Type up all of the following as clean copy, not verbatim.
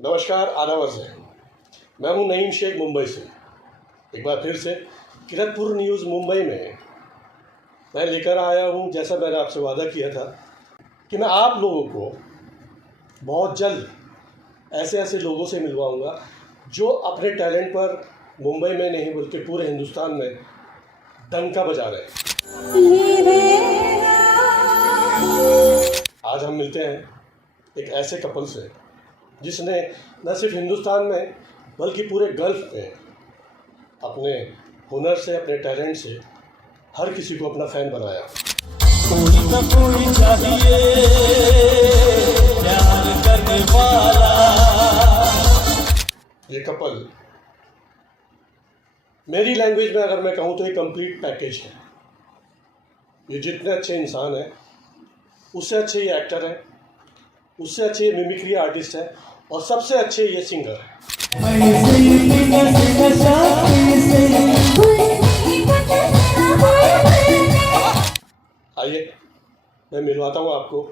नमस्कार, आदाब अर्ज़ है। मैं हूं नईम शेख मुंबई से। एक बार फिर से किरतपुर न्यूज़ मुंबई में मैं लेकर आया हूं, जैसा मैंने आपसे वादा किया था कि मैं आप लोगों को बहुत जल्द ऐसे ऐसे लोगों से मिलवाऊंगा जो अपने टैलेंट पर मुंबई में नहीं बल्कि पूरे हिंदुस्तान में डंका बजा रहे हैं। आज हम मिलते हैं एक ऐसे कपल से जिसने न सिर्फ हिंदुस्तान में बल्कि पूरे गल्फ में अपने हुनर से, अपने टैलेंट से हर किसी को अपना फ़ैन बनाया। कोई न कोई चाहिए प्यार करने वाला। ये कपल मेरी लैंग्वेज में अगर मैं कहूँ तो ये कंप्लीट पैकेज है। ये जितने अच्छे इंसान हैं उससे अच्छे ये एक्टर हैं, उससे अच्छे ये मिमिक्री आर्टिस्ट हैं और सबसे अच्छे ये सिंगर हैं। आइए मैं मिलवाता हूँ आपको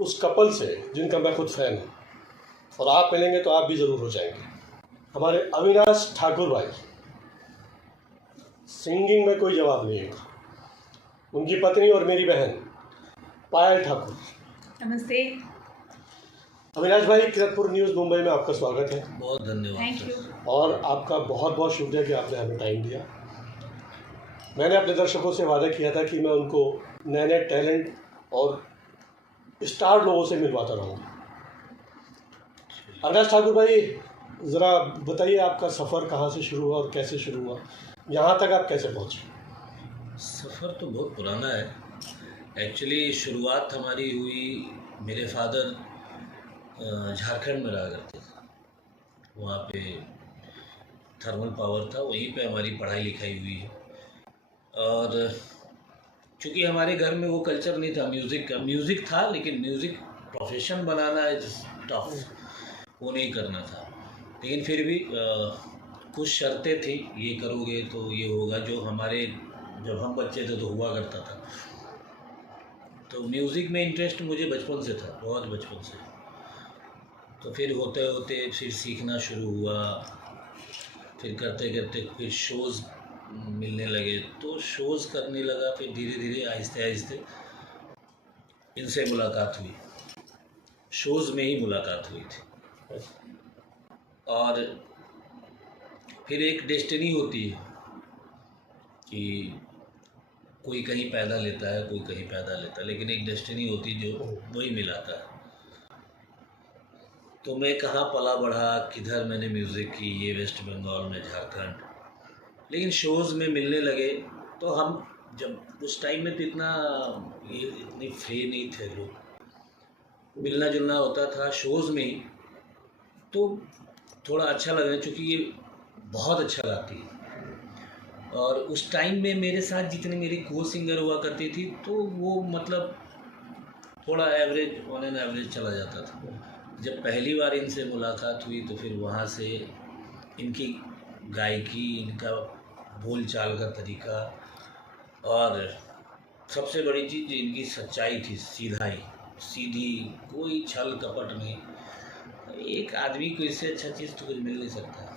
उस कपल से जिनका मैं खुद फ़ैन हूँ, और आप मिलेंगे तो आप भी ज़रूर हो जाएंगे। हमारे अविनाश ठाकुर भाई, सिंगिंग में कोई जवाब नहीं होगा। उनकी पत्नी और मेरी बहन पायल ठाकुर। नमस्ते। अविनाश भाई, किरतपुर न्यूज़ मुंबई में आपका स्वागत है। बहुत धन्यवाद। Thank you. और आपका बहुत बहुत शुक्रिया कि आपने हमें टाइम दिया। मैंने अपने दर्शकों से वादा किया था कि मैं उनको नए नए टैलेंट और स्टार लोगों से मिलवाता रहूँगा। अविनाश ठाकुर भाई, ज़रा बताइए आपका सफ़र कहाँ से शुरू हुआ और कैसे शुरू हुआ, यहाँ तक आप कैसे पहुँचे? सफ़र तो बहुत पुराना है। एक्चुअली शुरुआत हमारी हुई, मेरे फादर झारखंड में रहा करते थे। वहाँ पे थर्मल पावर था, वहीं पे हमारी पढ़ाई लिखाई हुई है। और चूँकि हमारे घर में वो कल्चर नहीं था म्यूज़िक का। म्यूज़िक था लेकिन music profession banana is tough, वो नहीं करना था। लेकिन फिर भी कुछ शर्तें थी, ये करोगे तो ये होगा, जो हमारे जब हम बच्चे थे तो हुआ करता था। तो म्यूज़िक में इंटरेस्ट मुझे बचपन से था, बहुत बचपन से। तो फिर होते होते फिर सीखना शुरू हुआ, फिर करते करते फिर शोज़ मिलने लगे, तो शोज़ करने लगा। फिर धीरे धीरे आहिस्ते आहिस्ते इनसे मुलाकात हुई, शोज़ में ही मुलाकात हुई थी। और फिर एक डेस्टिनी होती है कि कोई कहीं पैदा लेता है, कोई कहीं पैदा लेता है, लेकिन एक डेस्टिनी होती है जो वही मिलाता है। तो मैं कहाँ पला बढ़ा, किधर मैंने म्यूज़िक की, ये वेस्ट बंगाल में, झारखंड। लेकिन शोज़ में मिलने लगे तो हम जब उस टाइम में तो इतनी फ्री नहीं थे लोग, मिलना जुलना होता था शोज़ में ही। तो थोड़ा अच्छा लगा, क्योंकि ये बहुत अच्छा गाती है। और उस टाइम में मेरे साथ जितने मेरी को सिंगर हुआ करती थी, तो वो मतलब थोड़ा एवरेज, ऑन एन एवरेज चला जाता था। जब पहली बार इनसे मुलाकात हुई तो फिर वहाँ से इनकी गायकी, इनका बोल चाल का तरीका, और सबसे बड़ी चीज़ इनकी सच्चाई थी, सीधी, कोई छल कपट नहीं। एक आदमी को इससे अच्छा चीज़ तो कुछ मिल नहीं सकता।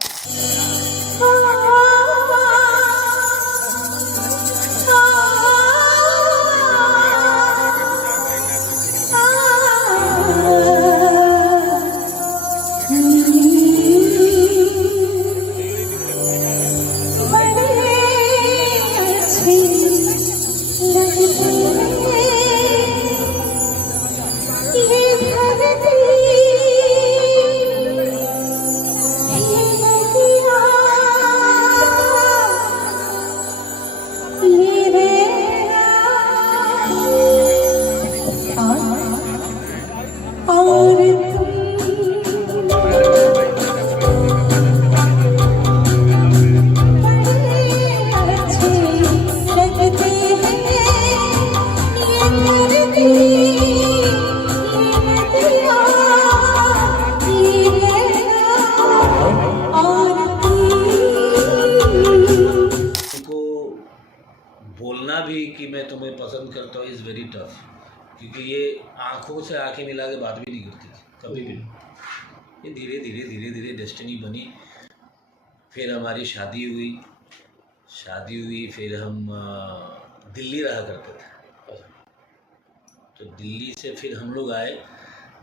बोलना भी कि मैं तुम्हें पसंद करता हूँ इज़ वेरी टफ, क्योंकि ये आँखों से आँखें मिला के बात भी नहीं करती थी कभी भी। ये धीरे धीरे धीरे धीरे डेस्टिनी बनी। फिर हमारी शादी हुई फिर हम दिल्ली रहा करते थे। तो दिल्ली से फिर हम लोग आए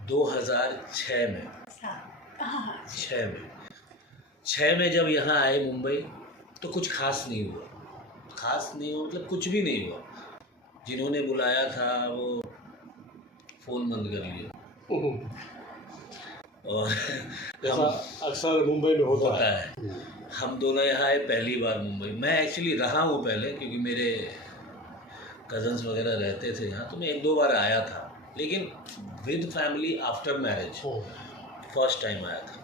2006 में। 6 में जब यहाँ आए मुंबई तो कुछ खास नहीं हुआ मतलब कुछ भी नहीं हुआ। जिन्होंने बुलाया था वो फ़ोन बंद कर लिए और जैसा अक्सर मुंबई में होता है। हम दोनों यहाँ आए पहली बार मुंबई। मैं एक्चुअली रहा हूँ पहले, क्योंकि मेरे कज़न्स वगैरह रहते थे यहाँ, तो मैं 1-2 बार आया था, लेकिन with family after marriage first time आया था।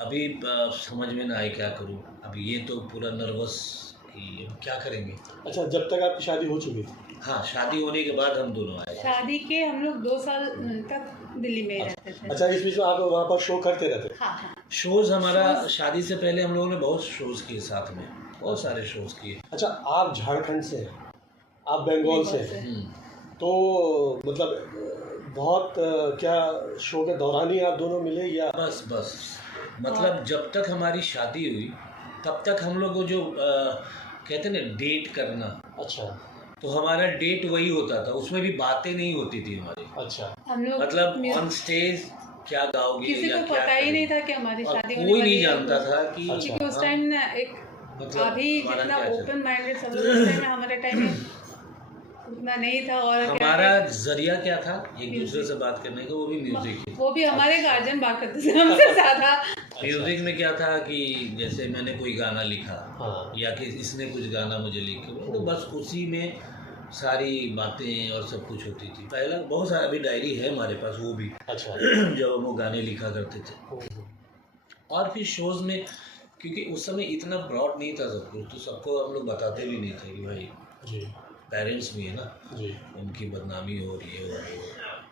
अभी समझ में ना आए क्या करूँ। अभी ये तो पूरा नर्वस कि क्या करेंगे। अच्छा, जब तक आपकी शादी हो चुकी थी? हाँ, शादी होने के बाद हम दोनों आए। शादी के हम लोग 2 साल तक दिल्ली में रहते थे। अच्छा, इस बीच में आप वहाँ पर शो करते रहते? हाँ। शोज़ हमारा शादी से पहले हम लोगों ने बहुत शोज़ किए साथ में, बहुत सारे शोज़ किए। अच्छा, आप झारखंड से हैं, आप बंगाल से हैं, तो मतलब बहुत क्या शो के दौरान ही आप दोनों मिले या? बस मतलब जब तक हमारी शादी हुई तब तक हम लोग को जो कहते हैं ना डेट करना। अच्छा। तो हमारा डेट वही होता था, उसमें भी बातें नहीं होती थी हमारी। अच्छा। हम लोग मतलब ऑन स्टेज क्या गाओगे किसी को पता ही नहीं था कि हमारी शादी होने कोई वाली नहीं है। जानता था कि क्योंकि उस टाइम ना एक मतलब अभी जितना ओपन माइंडेड सब लोग उस टाइम में हमारे टाइम में उतना नहीं था। और हमारा जरिया क्या था एक दूसरे से बात करने का, वो भी म्यूजिक ही। वो भी हमारे गार्जियन बात करते थे हमसे ज़्यादा। म्यूजिक में क्या था कि जैसे मैंने कोई गाना लिखा या कि इसने कुछ गाना मुझे लिखे, तो बस उसी में सारी बातें और सब कुछ होती थी। पहला बहुत सारा अभी डायरी है हमारे पास, वो भी। अच्छा। जब हम वो गाने लिखा करते थे। और फिर शोज़ में, क्योंकि उस समय इतना ब्रॉड नहीं था सब कुछ, तो सबको हम लोग बताते भी नहीं थे कि भाई जी पेरेंट्स भी है ना जी, उनकी बदनामी हो रही है।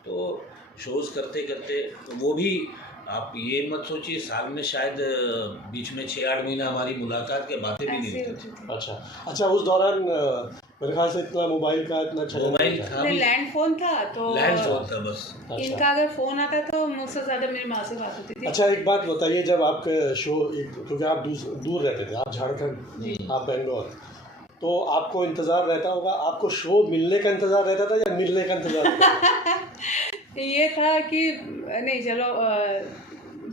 तो शोज़ करते करते वो भी, आप ये मत सोचिए, साल में शायद बीच में 6-8 महीना हमारी मुलाकात के बातें भी नहीं होती थी। अच्छा, उस दौरान मेरे ख्याल से इतना मोबाइल का इतना चलन मोबाइल नहीं था। था, लैंड फोन था, तो लैंड फोन था बस। इनका अगर फोन आता तो मुझसे ज़्यादा मेरी माँ से बात होती थी। अच्छा, एक बात बताइए, जब आपके शो, क्योंकि आप दूर रहते थे, आप झारखंड, आप बंगाल, तो आपको इंतज़ार रहता होगा, आपको शो मिलने का इंतज़ार रहता था या मिलने का इंतज़ार रहता था? ये था कि नहीं चलो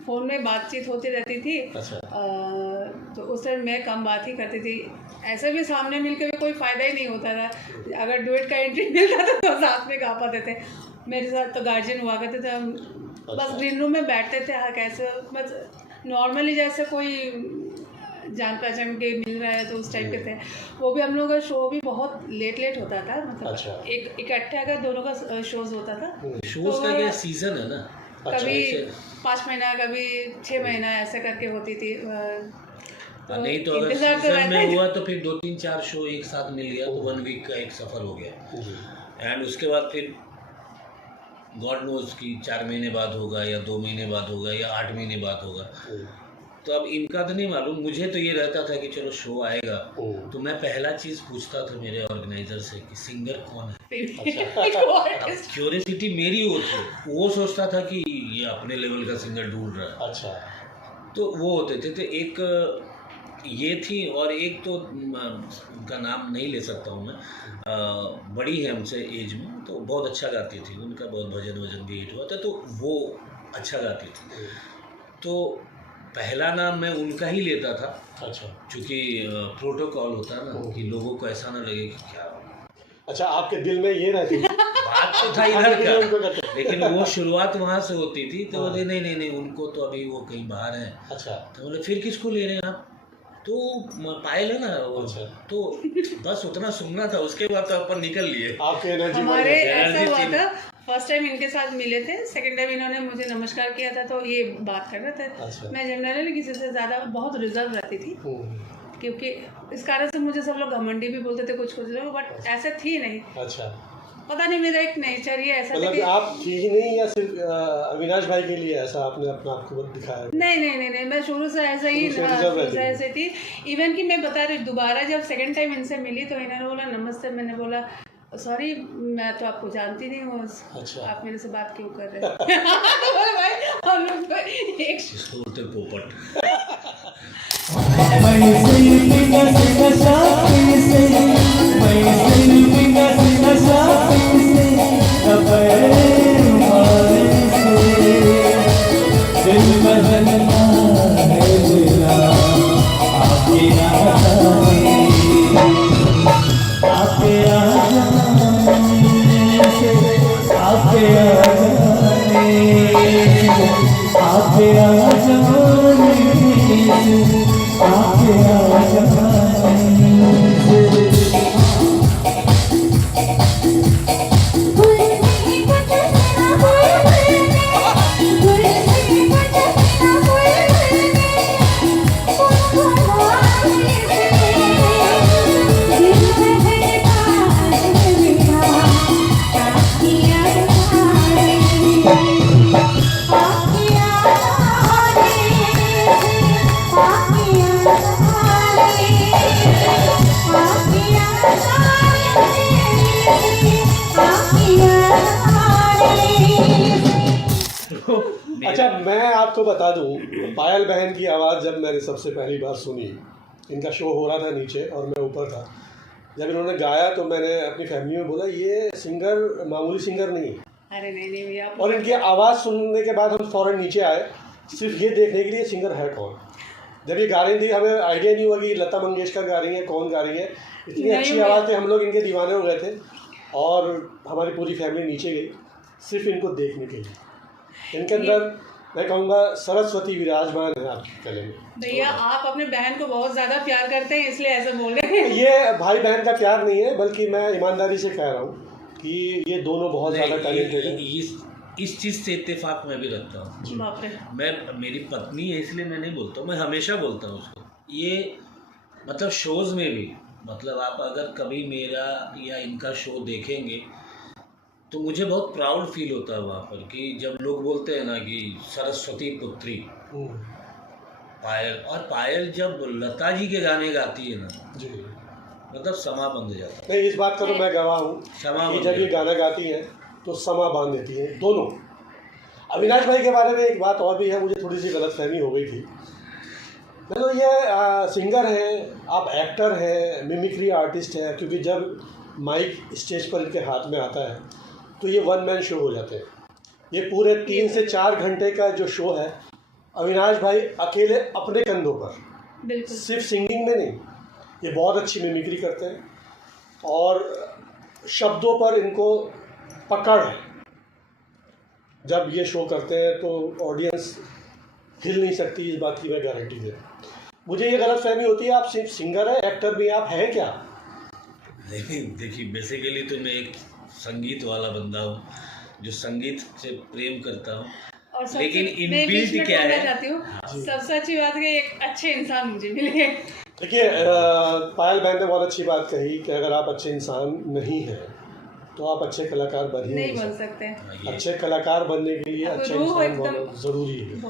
फ़ोन में बातचीत होती रहती थी। अच्छा। तो उस टाइम मैं कम बात ही करती थी। ऐसे भी सामने मिलकर भी कोई फ़ायदा ही नहीं होता था। अगर डुएट का एंट्री मिलता था तो साथ में गा पाते थे। मेरे साथ तो गार्जियन हुआ करते थे, हम बस ग्रीन रूम में बैठते थे। हाँ, कैसे बस नॉर्मली जैसे कोई जान पहचान के मिल रहा है तो उस टाइप के थे। वो भी हम लोगों का शो भी बहुत लेट होता था, मतलब अच्छा। एक इकट्ठे अगर दोनों का शोज होता था। शोज़ का क्या सीज़न है ना, कभी 5 महीना कभी 6 महीना ऐसे करके होती थी। नहीं तो अगर सीजन में हुआ तो फिर 2-3-4 शो एक साथ मिल गया तो 1 वीक का एक सफ़र हो गया। एंड उसके बाद फिर गॉड नोज कि 4 महीने बाद होगा या 2 महीने बाद होगा या 8 महीने बाद होगा। तो अब इनका तो नहीं मालूम, मुझे तो ये रहता था कि चलो शो आएगा तो मैं पहला चीज़ पूछता था मेरे ऑर्गेनाइजर से कि सिंगर कौन है। अब क्यूरियोसिटी मेरी वो थी, वो सोचता था कि ये अपने लेवल का सिंगर ढूंढ रहा है। अच्छा। तो वो होते थे, तो एक ये थी, और एक तो उनका नाम नहीं ले सकता हूँ मैं, बड़ी है हमसे एज में, तो बहुत अच्छा गाती थी, उनका बहुत भजन भी हिट हुआ था, तो वो अच्छा गाती थी। तो पहला नाम मैं उनका ही लेता था। अच्छा। क्योंकि प्रोटोकॉल होता है ना कि लोगों को ऐसा ना लगे कि क्या। अच्छा, आपके दिल में ये रहती थी? बात तो था इधर का, लेकिन वो शुरुआत वहाँ से होती थी। तो बोले नहीं उनको तो अभी वो कहीं बाहर हैं। अच्छा। तो बोले फिर किसको ले रहे हैं आप? तो पायल है ना वो। अच्छा। तो बस उतना सुनना था, उसके बाद तो अपन निकल लिए। आपके एनर्जी हमारे ऐसा हुआ था, फर्स्ट टाइम इनके साथ मिले थे, सेकंड टाइम इन्होंने मुझे नमस्कार किया था तो ये बात कर रहे थे। अच्छा। मैं जनरली किसी से ज़्यादा बहुत रिजर्व रहती थी, क्योंकि इस कारण से मुझे सब लोग घमंडी भी बोलते थे कुछ लोग, बट ऐसे थी नहीं। अच्छा। पता नहीं, मेरा एक नेचर ही ऐसा था मतलब कि आप थी ही नहीं या सिर्फ अविनाश भाई के लिए ऐसा आपने अपना आपको दिखाया? नहीं, मैं शुरू से ऐसा ही ऐसे थी। इवन कि मैं बता रही, दोबारा जब सेकंड टाइम इनसे मिली तो इन्होंने बोला नमस्ते, मैंने बोला सॉरी मैं तो आपको जानती नहीं हूँ। अच्छा। आप मेरे से बात क्यों कर रहे हैं? तो बोले भाई हम लोग को इसको बोलते पोपट। अच्छा, मैं आपको बता दूं, पायल बहन की आवाज़ जब मैंने सबसे पहली बार सुनी, इनका शो हो रहा था नीचे और मैं ऊपर था, जब इन्होंने गाया तो मैंने अपनी फैमिली में बोला ये सिंगर मामूली सिंगर नहीं। अरे नहीं भैया। और इनकी आवाज़ सुनने के बाद हम फ़ौरन नीचे आए, सिर्फ ये देखने के लिए सिंगर है कौन। जब ये गा रही थी हमें आइडिया नहीं हुआ कि लता मंगेशकर गा रही है, कौन गा रही है। इतनी अच्छी आवाज़ थी, हम लोग इनके दीवाने हो गए थे और हमारी पूरी फैमिली नीचे गई सिर्फ इनको देखने के लिए। इनके अंदर मैं कहूँगा सरस्वती विराजमान है आपके गले में। भैया आप अपने बहन को बहुत ज़्यादा प्यार करते हैं इसलिए ऐसा बोल रहे हैं। ये भाई बहन का प्यार नहीं है, बल्कि मैं ईमानदारी से कह रहा हूँ कि ये दोनों बहुत ज़्यादा टैलेंटेड हैं। इस चीज़ से इत्तेफाक मैं भी रखता हूँ। बाप रे। मैं मेरी पत्नी है इसलिए मैं नहीं बोलता हूँ, मैं हमेशा बोलता हूँ उसको। ये मतलब शोज़ में भी, मतलब आप अगर कभी मेरा या इनका शो देखेंगे तो मुझे बहुत प्राउड फील होता है वहाँ पर कि जब लोग बोलते हैं ना कि सरस्वती पुत्री पायल, और पायल जब लता जी के गाने गाती है ना जी, मतलब समा बंध जाता है। नहीं, इस बात का तो मैं गवाह हूँ कि जब ये गाना गाती हैं तो समा बांध देती हैं दोनों। अविनाश भाई के बारे में एक बात और भी है, मुझे थोड़ी सी गलतफहमी हो गई थी। मतलब ये सिंगर हैं, आप एक्टर हैं, मिमिक्री आर्टिस्ट हैं, क्योंकि जब माइक स्टेज पर इनके हाथ में आता है तो ये वन मैन शो हो जाते हैं। ये पूरे 3 से 4 घंटे का जो शो है, अविनाश भाई अकेले अपने कंधों पर, बिल्कुल सिर्फ सिंगिंग में नहीं, ये बहुत अच्छी मिमिक्री करते हैं और शब्दों पर इनको पकड़ है। जब ये शो करते हैं तो ऑडियंस हिल नहीं सकती, इस बात की मैं गारंटी दे। मुझे ये गलतफहमी होती है आप सिर्फ सिंगर है, एक्टर भी आप हैं क्या? नहीं, देखिए बेसिकली तो मैं एक संगीत वाला बंदा हूँ जो संगीत से प्रेम करता हूँ, लेकिन इनबिल्ट क्या है। सबसे अच्छी बात है एक अच्छे इंसान मुझे मिले। देखिए, पायल बहन ने बहुत अच्छी बात कही कि अगर आप अच्छे इंसान नहीं हैं तो आप अच्छे कलाकार बन ही नहीं बन सकते। अच्छे कलाकार बनने के लिए अच्छे इंसान बहुत ज़रूरी है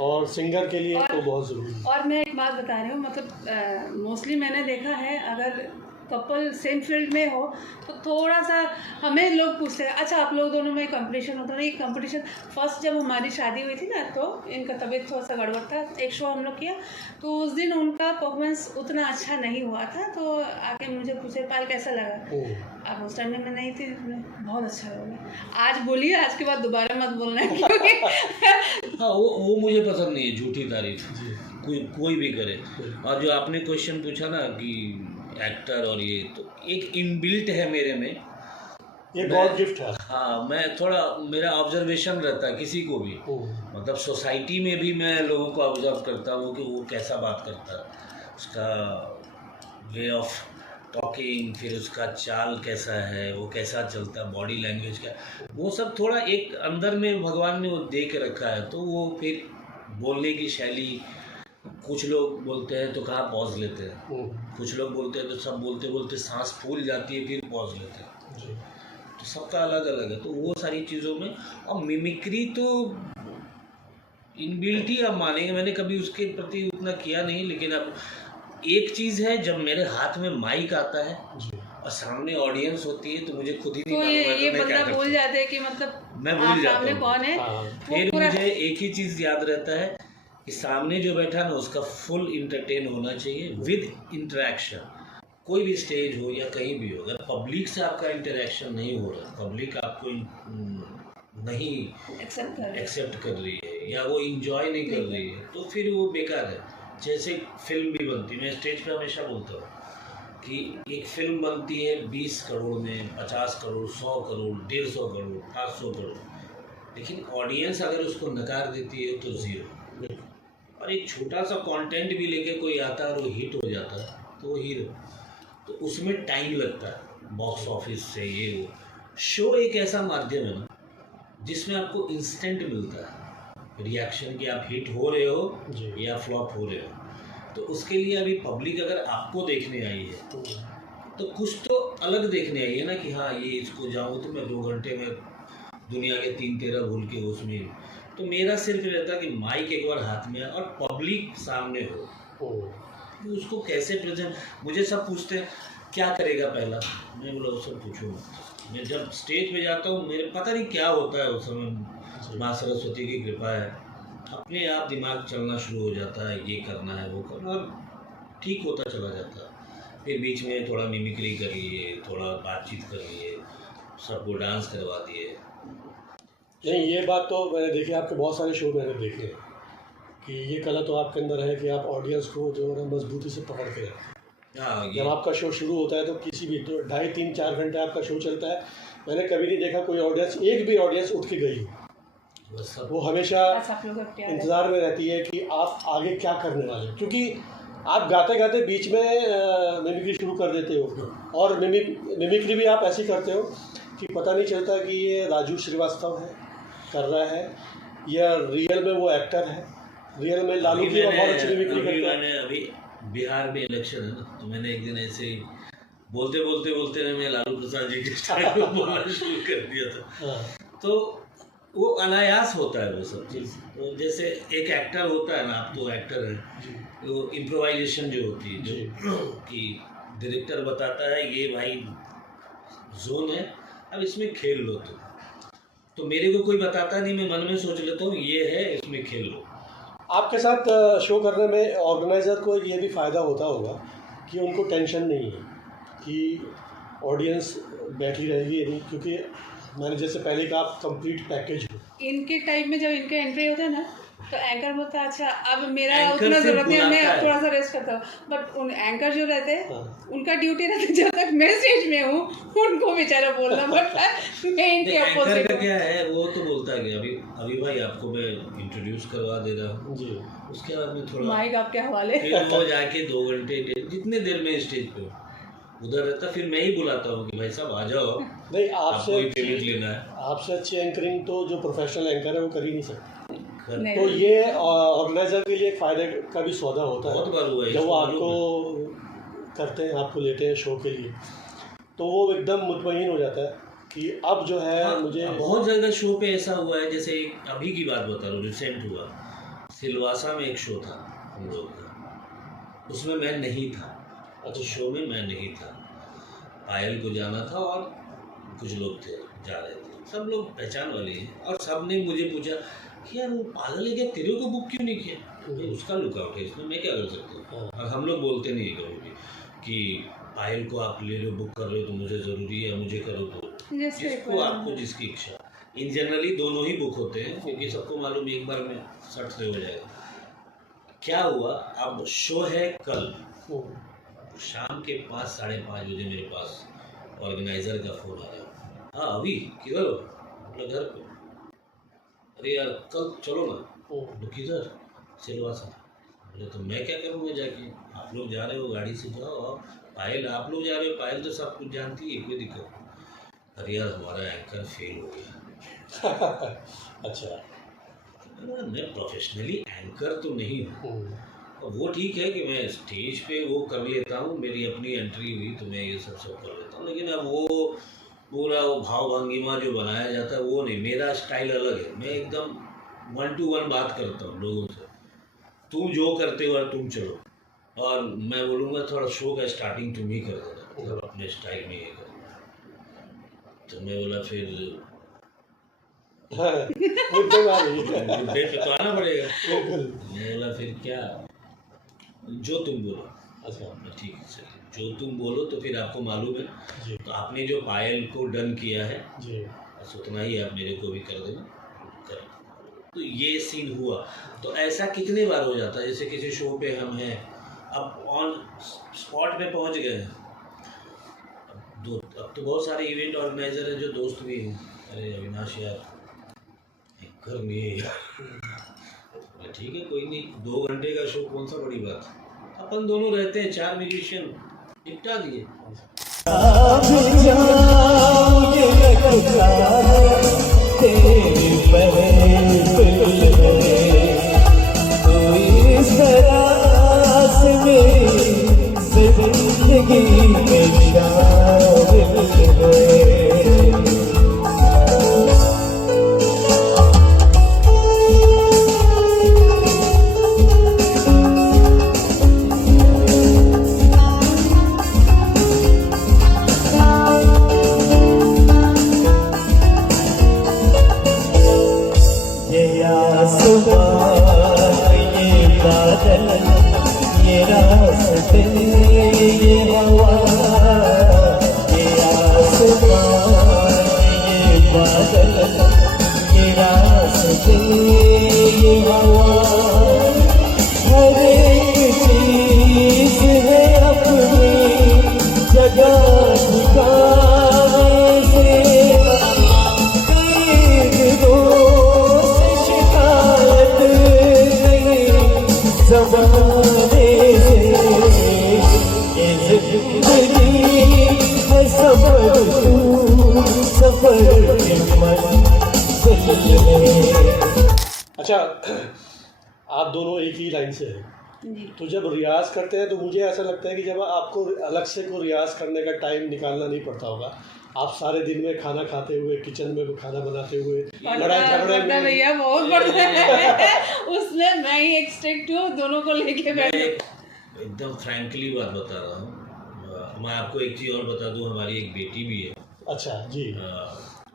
और सिंगर के लिए तो बहुत ज़रूरी है। और मैं एक बात बता रही हूँ, मतलब मोस्टली मैंने देखा है अगर कपल सेम फील्ड में हो तो थोड़ा सा हमें लोग पूछते हैं अच्छा आप लोग दोनों में कंपटीशन होता है। ये कंपटीशन फर्स्ट जब हमारी शादी हुई थी ना तो इनका तबीयत थोड़ा सा गड़बड़ था, एक शो हम लोग किया तो उस दिन उनका परफॉर्मेंस उतना अच्छा नहीं हुआ था, तो आके मुझे पूछे पायल कैसा लगा। अब उस टाइम में मैं नहीं थी, बहुत अच्छा लगा। आज बोलिए, आज के बाद दोबारा मत बोलना है क्योंकि हाँ वो मुझे पसंद नहीं है झूठी तारीफ, कोई भी करे। और जो आपने क्वेश्चन पूछा ना कि एक्टर और ये, तो एक इनबिल्ट है मेरे में, ये गॉड गिफ्ट है। हाँ, मैं थोड़ा मेरा ऑब्जर्वेशन रहता है किसी को भी, मतलब सोसाइटी में भी मैं लोगों को ऑब्जर्व करता हूँ कि वो कैसा बात करता है, उसका वे ऑफ टॉकिंग, फिर उसका चाल कैसा है, वो कैसा चलता है, बॉडी लैंग्वेज क्या, वो सब थोड़ा एक अंदर में भगवान ने वो दे के रखा है। तो वो फिर बोलने की शैली, कुछ लोग बोलते हैं तो कहाँ पॉज लेते हैं, कुछ लोग बोलते हैं तो सब बोलते बोलते सांस फूल जाती है फिर पॉज लेते हैं, तो सबका अलग अलग है। तो वो सारी चीज़ों में, और मिमिक्री तो इनबिल्ट ही आप मानेंगे, मैंने कभी उसके प्रति उतना किया नहीं, लेकिन अब एक चीज़ है जब मेरे हाथ में माइक आता है और सामने ऑडियंस होती है तो मुझे खुद ही नहीं तो मालूम है ये तो मैं क्या बंदा करता बोल हूँ। जाते हैं कि मतलब मैं भूल जाता सामने हूँ। कौन है हाँ। फिर पूरा मुझे एक ही चीज़ याद रहता है कि सामने जो बैठा ना उसका फुल इंटरटेन होना चाहिए विद इंटरेक्शन। कोई भी स्टेज हो या कहीं भी हो, अगर पब्लिक से आपका इंटरेक्शन नहीं हो रहा, पब्लिक आपको नहीं एक्सेप्ट कर एक्सेप्ट कर रही है या वो इंजॉय नहीं कर रही है, तो फिर वो बेकार है। जैसे फिल्म भी बनती, मैं स्टेज पे हमेशा बोलता हूँ कि एक फिल्म बनती है 20 करोड़ में, 50 करोड़, 100 करोड़, 150 करोड़, 500 करोड़, लेकिन ऑडियंस अगर उसको नकार देती है तो ज़ीरो। और एक छोटा सा कंटेंट भी लेके कोई आता है और वो हिट हो जाता है तो वो हीरो। तो उसमें टाइम लगता है बॉक्स ऑफिस से ये वो। शो एक ऐसा माध्यम है ना जिसमें आपको इंस्टेंट मिलता है रिएक्शन कि आप हिट हो रहे हो जी। या फ्लॉप हो रहे हो। तो उसके लिए अभी पब्लिक अगर आपको देखने आई है तो कुछ तो अलग देखने आई है ना कि हाँ ये इसको जाऊँ तो मैं 2 घंटे में दुनिया के 3-13 भूल के उसमें। तो मेरा सिर्फ रहता कि माइक एक बार हाथ में है और पब्लिक सामने हो, तो उसको कैसे प्रेजेंट। मुझे सब पूछते हैं क्या करेगा पहला, मैं बोला वो सब पूछो मत। मैं जब स्टेज पे जाता हूँ मेरे पता नहीं क्या होता है उस समय, माँ सरस्वती की कृपा है, अपने आप दिमाग चलना शुरू हो जाता है, ये करना है वो करना, और ठीक होता चला जाता है। फिर बीच में थोड़ा मिमिक्री कर लिए, थोड़ा बातचीत कर लिए, सबको डांस करवा दिए। नहीं, ये बात तो मैंने देखी, आपके बहुत सारे शो मैंने देखे हैं कि ये कला तो आपके अंदर है कि आप ऑडियंस को जो है मजबूती से पकड़ के रखें। हाँ जब आपका शो शुरू होता है तो किसी भी 2.5-3-4 घंटे आपका शो चलता है, मैंने कभी नहीं देखा कोई ऑडियंस, एक भी ऑडियंस उठ के गई हो। बस सब वो हमेशा बस आप लोग का प्यार है। इंतज़ार में रहती है कि आप आगे क्या करने वाले हैं, क्योंकि आप गाते गाते बीच में मिमिक्री शुरू कर देते हो, और मिमिक्री भी आप ऐसी करते हो कि पता नहीं चलता कि ये राजू श्रीवास्तव है कर रहा है या रियल में वो एक्टर है। रियल में लालू की बहुत अच्छी मिमिक्री करते हैं। मैंने अभी बिहार में इलेक्शन है ना, तो मैंने एक दिन ऐसे ही बोलते मैं लालू प्रसाद जी के स्टाइल में बोलना शुरू कर दिया था। हाँ। तो वो अनायास होता है वो सब चीज़। तो जैसे एक एक्टर होता है ना, आप तो एक्टर हैं, तो इम्प्रोवाइजेशन जो होती है जो कि डायरेक्टर बताता है ये भाई जोन है, अब इसमें खेल लो तुम। तो मेरे को कोई बताता नहीं, मैं मन में सोच लेता हूँ ये है, इसमें खेल लो। आपके साथ शो करने में ऑर्गेनाइज़र को ये भी फ़ायदा होता होगा कि उनको टेंशन नहीं है कि ऑडियंस बैठी रहेगी या नहीं, क्योंकि मैंने जैसे पहले कहा कंप्लीट पैकेज हो। इनके टाइम में जब इनके एंट्री होता है ना तो एंकर बोलता है अच्छा अब मेरा एंकर उतना सिर्फ जरूरत नहीं है, मैं बुलाता है। थोड़ा सा रेस्ट करता हूँ। बट उन एंकर जो रहते हैं हाँ। उनका ड्यूटी रहता है जब तक मैं स्टेज में हूँ उनको बेचारा बोलना पड़ता है। मैं इनके एंकर अपोजिट का हूँ। क्या है, वो तो बोलता है कि अभी भाई आपको मैं इंट्रोड्यूस करवा दे रहा हूँ, जी। उसके बाद में थोड़ा माइक आपके हवाले। फिर वो जाके 2 घंटे जितने देर में स्टेज पे उधर रहता, फिर मैं ही बुलाता हूँ कि भाई साहब आ जाओ, नहीं, आपको ही पेमेंट लेना है। आपसे अच्छी एंकरिंग तो जो प्रोफेशनल एंकर है वो कर ही नहीं सकते। नहीं। तो ये ऑर्गेनाइजर के लिए एक फ़ायदे का भी सौदा होता है। बहुत बार हुआ है जब वो इसको आपको करते हैं, आपको लेते हैं शो के लिए, तो वो एकदम मुतमईन हो जाता है कि अब जो है हाँ, मुझे बहुत जगह शो पे ऐसा हुआ है। जैसे अभी की बात बता रहा हूँ, रिसेंट हुआ, सिलवासा में एक शो था हम लोग का, उसमें मैं नहीं था। अच्छा, शो में मैं नहीं था, पायल को जाना था और कुछ लोग थे जा रहे थे, सब लोग पहचान वाले हैं, और सब ने मुझे पूछा कि यार वो पागल है क्या, तेरे को बुक क्यों नहीं किया? भाई उसका लुकआउट है, इसमें मैं क्या कर सकता हूँ। और हम लोग बोलते नहीं है कभी भी कि पायल को आप ले लो, बुक कर रहे हो तो मुझे ज़रूरी है, मुझे करो तो, जैसे जिसको आपको जिसकी इच्छा। इन जनरली दोनों ही बुक होते हैं, क्योंकि सबको मालूम एक बार में सट से हो जाएगा। क्या हुआ, अब शो है कल शाम के 5-5:30 बजे मेरे पास ऑर्गेनाइज़र का फ़ोन आया। हाँ अभी किधर हो? बोला घर पे। अरे यार कल चलो ना। तो किधर? सिलवासा। बोले तो मैं क्या करूँगा जाके, आप लोग जा रहे हो गाड़ी से जाओ, पायल आप लोग जा रहे हो, पायल तो सब कुछ जानती है, कोई दिक्कत नहीं। अरे यार हमारा एंकर फेल हो गया। अच्छा। मैं प्रोफेशनली एंकर तो नहीं हूँ, वो ठीक है कि मैं स्टेज पे वो कर लेता हूँ, मेरी अपनी एंट्री हुई तो मैं ये सब कर लेता हूँ, लेकिन अब वो पूरा वो भाव भंगिमा जो बनाया जाता है वो नहीं। मेरा स्टाइल अलग है, मैं एकदम 1 to 1 बात करता हूँ लोगों से, तुम जो करते हो तुम चलो, और मैं बोलूँगा थोड़ा शो का स्टार्टिंग तुम ही कर देना, मतलब अपने स्टाइल में ये करना। तो मैं बोला फिर हाँ, मुद्दे में आ गई। मुद्दे पे तो आना पड़ेगा। बिल्कुल। मैं बोला फिर क्या, जो तुम बोलो। अच्छा ठीक है चलिए, जो तुम बोलो। तो फिर आपको मालूम है, जी तो आपने जो पायल को डन किया है जी बस उतना ही आप मेरे को भी कर देना, कर। तो ये सीन हुआ। तो ऐसा कितने बार हो जाता है, जैसे किसी शो पे हम हैं, अब ऑन स्पॉट पे पहुंच गए हैं, अब तो बहुत सारे इवेंट ऑर्गेनाइजर हैं जो दोस्त भी हैं। अरे अविनाश यार एक घर नहीं है यार। ठीक है कोई नहीं, 2 घंटे का शो कौन सा बड़ी बात है, अपन दोनों रहते हैं, 4 म्यूजिशियन निपटा दिए। अच्छा, आप दोनों एक ही लाइन से हैं, जी। तो जब रियाज करते हैं तो मुझे ऐसा लगता है कि जब आपको अलग से कोई रियाज करने का टाइम निकालना नहीं पड़ता होगा। आप सारे दिन में खाना खाते हुए, किचन में खाना बनाते हुए, लड़ाई झगड़े में, भैया बहुत पड़ता है उसमें मैं ही एक स्ट्रिक्ट हूँ, दोनों को लेके बैठे। एकदम फ्रैंकली बात बता रहा हूँ। मैं आपको एक चीज़ और बता दूँ, हमारी एक बेटी भी है। अच्छा जी।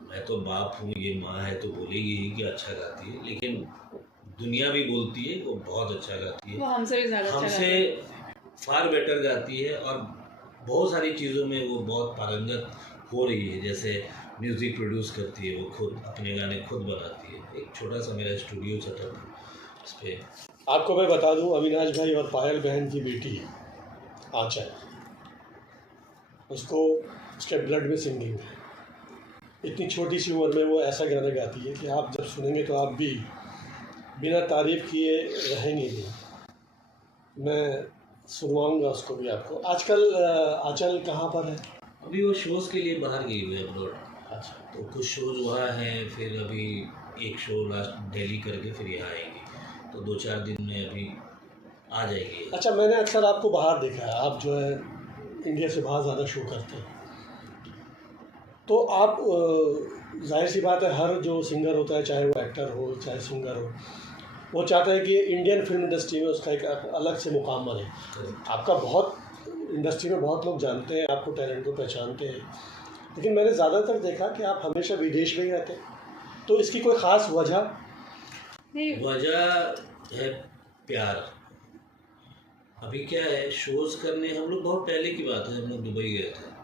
मैं तो बाप हूँ, ये माँ है तो बोलेगी ही कि अच्छा गाती है, लेकिन दुनिया भी बोलती है वो बहुत अच्छा गाती है। वो हमसे भी ज़्यादा अच्छा हमसे फार बेटर गाती है, और बहुत सारी चीज़ों में वो बहुत पारंगत हो रही है। जैसे म्यूज़िक प्रोड्यूस करती है, वो खुद अपने गाने खुद बनाती है। एक छोटा सा मेरा स्टूडियो सेटअप है इस पर। आपको मैं बता दूं, अविनाश भाई और पायल बहन की बेटी आंचल, उसको उसके ब्लड में सिंगिंग है। इतनी छोटी सी उम्र में वो ऐसा गाना गाती है कि आप जब सुनेंगे तो आप भी बिना तारीफ़ किए रहेंगे नहीं। मैं सुनवाऊंगा उसको भी आपको। आजकल आंचल कहाँ पर है? अभी वो शोज़ के लिए बाहर गई हुई है अब्रॉड। अच्छा, तो कुछ शोज़ वहाँ हैं, फिर अभी एक शो लास्ट दिल्ली करके फिर यहाँ आएंगी, तो 2-4 दिन में अभी आ जाएगी। अच्छा, मैंने अक्सर आपको बाहर देखा है, आप जो है इंडिया से बाहर ज़्यादा शो करते हैं। तो आप जाहिर सी बात है, हर जो सिंगर होता है, चाहे वो एक्टर हो चाहे सिंगर हो, वो चाहता है कि इंडियन फिल्म इंडस्ट्री में उसका एक अलग से मुकाम बने। आपका बहुत इंडस्ट्री में बहुत लोग जानते हैं, आपको टैलेंट को पहचानते हैं, लेकिन मैंने ज़्यादातर देखा कि आप हमेशा विदेश में ही रहते हैं। तो इसकी कोई ख़ास वजह? नहीं, वजह है प्यार। अभी क्या है, शोज़ करने हम लोग बहुत पहले की बात है, हम लोग दुबई गए थे,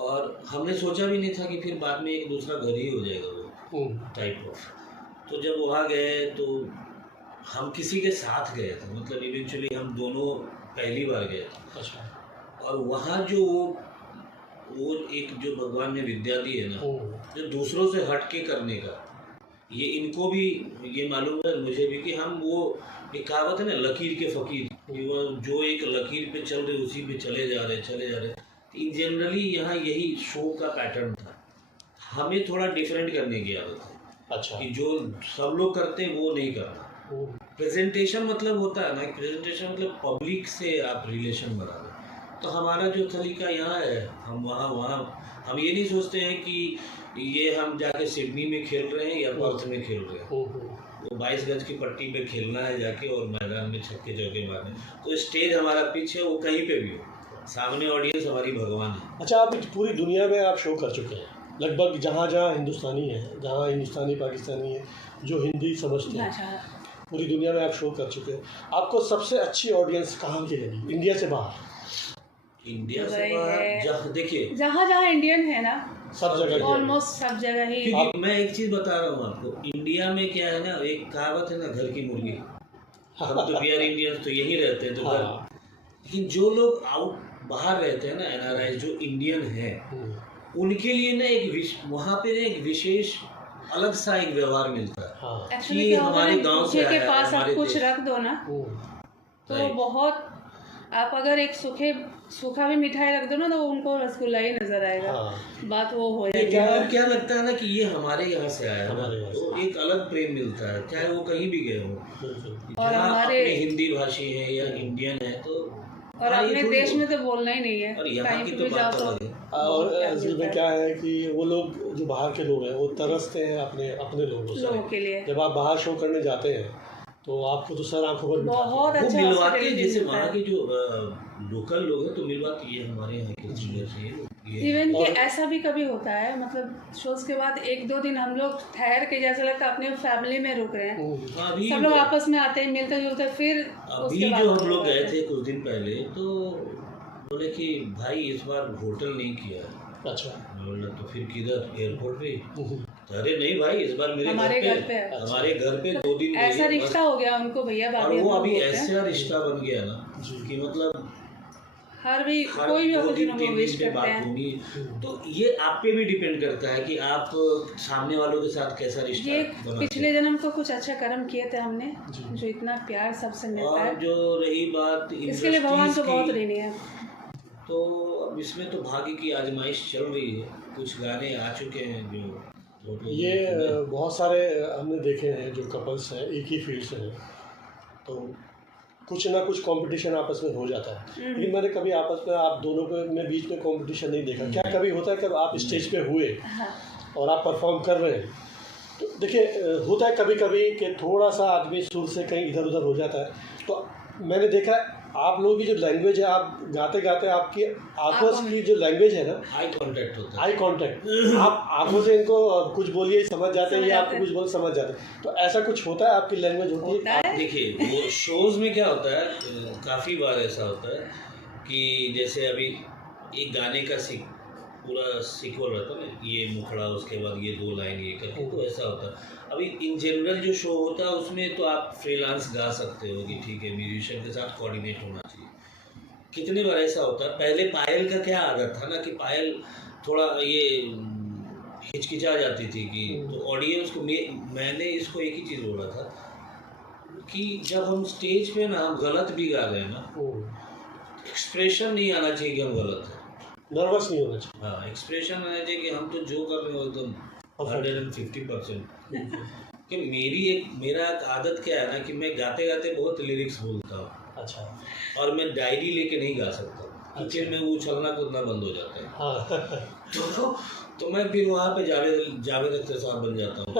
और हमने सोचा भी नहीं था कि फिर बाद में एक दूसरा घर ही हो जाएगा वो टाइप ऑफ। तो जब वहाँ गए तो हम किसी के साथ गए थे, मतलब इवेंचुअली हम दोनों पहली बार गए थे। अच्छा। और वहाँ जो वो एक जो भगवान ने विद्या दी है ना, जो दूसरों से हट के करने का, ये इनको भी ये मालूम है, मुझे भी, कि हम वो एक कहावत है ना, लकीर के फ़कीर, कि वो जो एक लकीर पे चल रहे उसी पे चले जा रहे। इन जनरली यहाँ यही शो का पैटर्न था। हमें थोड़ा डिफरेंट करने की आदत है। अच्छा। कि जो सब लोग करते हैं वो नहीं करना। प्रेजेंटेशन मतलब होता है ना, प्रेजेंटेशन मतलब पब्लिक से आप रिलेशन बना रहे। तो हमारा जो तरीका यहाँ है, हम वहाँ हम ये नहीं सोचते हैं कि ये हम जाके सिडनी में खेल रहे हैं या पर्थ में खेल रहे हैं। वो 22 गज की पट्टी पे खेलना है जाके, और मैदान में छक्के चौके मारने। तो स्टेज हमारा पिच है, वो कहीं पे भी हो, सामने ऑडियंस हमारी भगवान है। अच्छा, आप पूरी दुनिया में आप शो कर चुके हैं, लगभग जहाँ जहाँ हिंदुस्तानी है, जहाँ हिंदुस्तानी पाकिस्तानी है, जो हिंदी समझते हैं, माशाल्लाह। पूरी दुनिया में आप शो कर चुके हैं। आपको सबसे अच्छी ऑडियंस कहाँ की लगी, इंडिया से बाहर? इंडिया से दुबई बाहर है। जहाँ देखिए, जहाँ जहाँ इंडियन है ना, सब जगह की ऑलमोस्ट सब जगह ही। क्योंकि मैं एक चीज बता रहा हूँ आपको, इंडिया में क्या है ना, एक कहावत है ना, घर की मुर्गी। हम तो वी आर इंडियंस, तो यहीं रहते हैं तो घर। हाँ। लेकिन जो लोग बाहर रहते हैं ना, एनआरआई जो इंडियन है, उनके लिए ना वहाँ पे एक विशेष अलग सा एक व्यवहार मिलता है। हाँ। एक्चुअली कि क्या होता हमारे है, गांव से सूखे के आया है, पास आप हमारे कुछ देश- रख दो ना, तो Right. बहुत, आप अगर एक सूखा भी मिठाई रख दो ना, तो उनको रसगुल्ला ही नजर आएगा। हाँ। बात वो हो लेकिन जाएगी। और क्या लगता है ना कि ये हमारे यहाँ से आया है ना, हमारे यहाँ से। तो एक अलग प्रेम मिलता है, चाहे वो कहीं भी गए हो। बिल्कुल। और जहाँ हमारे- अपने हिंदी भाषी है या इंडियन है, तो और हाँ, ये अपने थोड़ी देश बहुत- में तो बोलना ही नहीं है, और यहाँ कहीं की पे तो भी बात जाओ अलग है। और बहुत प्यार असल मिलता में है। क्या है कि वो लोग जो बाहर के लोग हैं वो तरसते हैं अपने अपने लोगों लोगों से। के लिए जब आप बाहर शो करने जाते हैं तो आपको तो सर आंखों पर बिठाते बहुत हैं। वो अच्छा मिलवाते हैं, hospitality जैसे मिलता वहाँ है। के जो लोकल लोग हैं तो मिलवाते, ये हमारे यहाँ के सिंगर से ये इवन कि और- ऐसा भी कभी होता है, मतलब शोज के बाद 1-2 दिन हम लोग ठहर के, जैसा लगता है अपने फैमिली में रुक रहे हैं, अभी सब लोग आपस में आते हैं, मिलते जुलते, फिर अभी उसके बाद जो हम लोग जाते गए हैं। थे कुछ दिन पहले, तो बोले कि भाई इस बार होटल नहीं किया है। अच्छा। मैं बोला तो फिर किधर, एयरपोर्ट पे? अरे नहीं भाई, इस बार मेरे हमारे घर पे है। हमारे घर पे 2 दिन ऐसा रहिए, रिश्ता हो गया उनको, भैया और भाभी वो हम लोग अभी बोलते हैं। ऐसा रिश्ता बन गया ना कि मतलब हर भी हर कोई भी 2 occasion दिन हम 3 लोग दिन विश पे करते बात हैं। होगी। तो ये आप पे भी डिपेंड करता है कि आप सामने वालों के साथ कैसा रिश्ता ये बनाते पिछले हैं। जन्म को कुछ अच्छा कर्म किए थे हमने, जी। जो इतना प्यार सबसे मिलता और है, जो रही बात इसके लिए भगवान तो इंडस्ट्रीज बहुत की, ऋणी है। तो अब इसमें तो भाग्य की आजमाइश चल रही है। कुछ गाने आ चुके हैं जो ये बहुत सारे हमने देखे हैं जो कपल्स हैं एक ही फील्ड से हैं, तो कुछ ना कुछ कंपटीशन आपस में हो जाता है। लेकिन मैंने कभी आपस में आप दोनों के में बीच में कंपटीशन नहीं देखा। क्या कभी होता है कि आप स्टेज पे हुए हाँ। और आप परफॉर्म कर रहे हैं, तो देखिए होता है कभी कभी कि थोड़ा सा आदमी सुर से कहीं इधर उधर हो जाता है। तो मैंने देखा आप लोगों की जो लैंग्वेज है, आप गाते गाते आपकी आंखों की जो लैंग्वेज है ना, आई कांटेक्ट होता है। आई कांटेक्ट, आप आंखों से इनको कुछ बोलिए समझ जाते हैं, या आपको कुछ बोल समझ जाते हैं। तो ऐसा कुछ होता है, आपकी लैंग्वेज होती होता है? है। देखिए, वो शोज में क्या होता है, काफ़ी बार ऐसा होता है कि जैसे अभी एक गाने का पूरा सीक्वल रहता है ना, ये मुखड़ा, उसके बाद ये 2 लाइन ये करके, तो ऐसा होता है। अभी इन जनरल जो शो होता है उसमें तो आप फ्रीलांस गा सकते हो कि ठीक है, म्यूजिशियन के साथ कोऑर्डिनेट होना चाहिए। कितनी बार ऐसा होता है, पहले पायल का क्या आदत था ना कि पायल थोड़ा ये हिचकिचा जाती थी कि, तो ऑडियंस को मैंने इसको एक ही चीज़ बोला था कि जब हम स्टेज पे ना हम गलत भी गा रहे हैं ना, एक्सप्रेशन नहीं आना चाहिए कि हम गलत हैं। नर्वस नहीं होना चाहिए। हाँ, एक्सप्रेशन आना चाहिए कि हम तो जो कर रहे हो एकदम 150%। कि मेरा एक आदत क्या है ना कि मैं गाते गाते बहुत लिरिक्स बोलता हूँ। अच्छा। और मैं डायरी लेके नहीं गा सकता, किचन में वो उछलना कूदना बंद हो जाता है। हाँ। तो मैं फिर वहाँ पे जावेद अख्तर साहब बन जाता हूँ।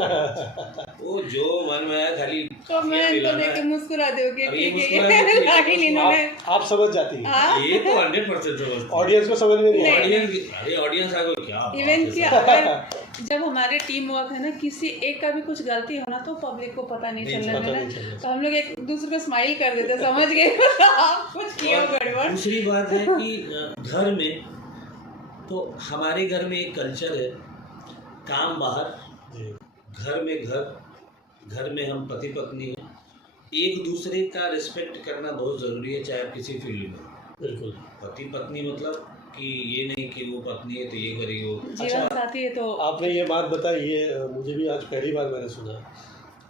वो जो मन में आया खाली तो मैं तो मिलाना देख के है। मुस्कुरा दे कि अब ये ठीक मुस्कुरा है, देती है, लाइन इन्होंने। आप समझ जाती हैं, हाँ। ये तो 100% समझती है। ऑडियंस को समझ में नहीं नहीं। आता। अरे ऑडियंस आ गई, क्या बात इवन है कि साहब। अगर जब हमारे टीम वर्क है ना, किसी एक का भी कुछ गलती हो ना, तो पब्लिक को पता नहीं चलने पता नहीं देना, चलने तो हम लोग एक दूसरे को स्माइल कर देते, समझ गए आप कुछ किए हो गड़बड़। दूसरी बात है कि घर में, तो हमारे घर में एक कल्चर है, काम बाहर, जी। घर में हम पति पत्नी हैं, एक दूसरे का रिस्पेक्ट करना बहुत ज़रूरी है, चाहे आप किसी फील्ड में। बिल्कुल। पति पत्नी मतलब कि ये नहीं कि वो पत्नी है तो ये करेगी वो। जीवन साथी है तो आपने ये बात बताई, ये मुझे भी आज पहली बार मैंने सुना।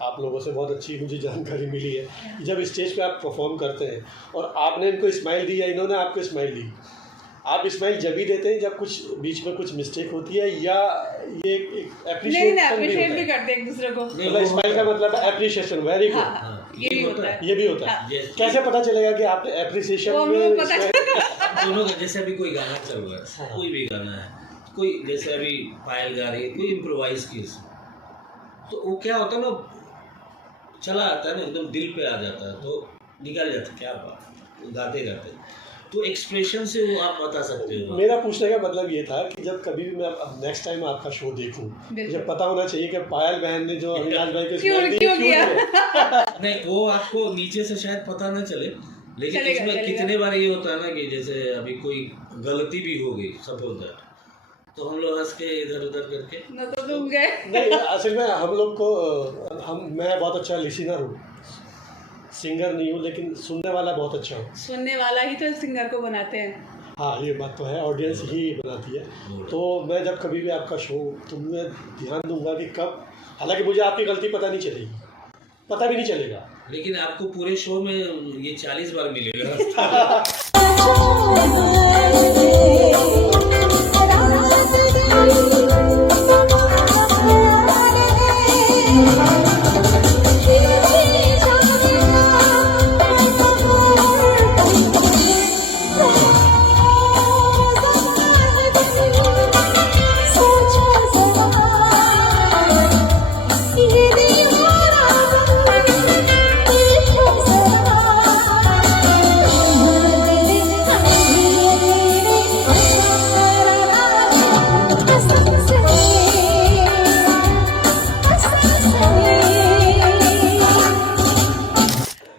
आप लोगों से बहुत अच्छी मुझे जानकारी मिली है कि जब स्टेज पे आप परफॉर्म करते हैं और आपने इनको स्माइल दी या इन्होंने आपको स्माइल दी, आप स्माइल जब ही देते हैं जब कुछ बीच में कुछ मिस्टेक होती है, या ये नहीं अप्रिशिएट भी करते एक दूसरे को। मतलब स्माइल का मतलब अप्रिशिएशन, वेरी गुड। हाँ, ये भी होता है। ये भी होता है। Yes. कैसे पता चलेगा कि आपने अप्रिसिएशन वो में हमें पता दोनों का, जैसे अभी कोई गाना चल रहा है, कोई भी गाना है, कोई जैसे अभी पायल गा रही है, कोई इम्प्रोवाइज की, तो वो क्या होता है ना, चला आता है ना, एकदम दिल पे आ जाता है, तो निकल जाता है, क्या बात, गाते गाते। तो एक्सप्रेशन से वो आप बता सकते हो। मेरा पूछने का मतलब ये था कि जब कभी भी मैं नेक्स्ट टाइम आपका शो देखूं, मुझे पता होना चाहिए कि पायल बहन ने जो अविनाश भाई को क्यों किया? नहीं, वो आपको नीचे से शायद पता न चले, लेकिन इसमें कितने बार ये होता है ना कि जैसे अभी कोई गलती भी हो गई, सब होता है, तो हम लोग हंस के इधर उधर करके न तो तुम गए। नहीं, असल में हम लोग को मैं बहुत अच्छा लिसनर हूँ, सिंगर नहीं हूँ, लेकिन सुनने वाला बहुत अच्छा हूँ। सुनने वाला ही तो सिंगर को बनाते हैं। हाँ, ये बात तो है, ऑडियंस ही बनाती है। तो मैं जब कभी भी आपका शो, तो मैं ध्यान दूंगा कि कब, हालांकि मुझे आपकी गलती पता नहीं चलेगी, पता भी नहीं चलेगा, लेकिन आपको पूरे शो में ये 40 बार मिलेगा।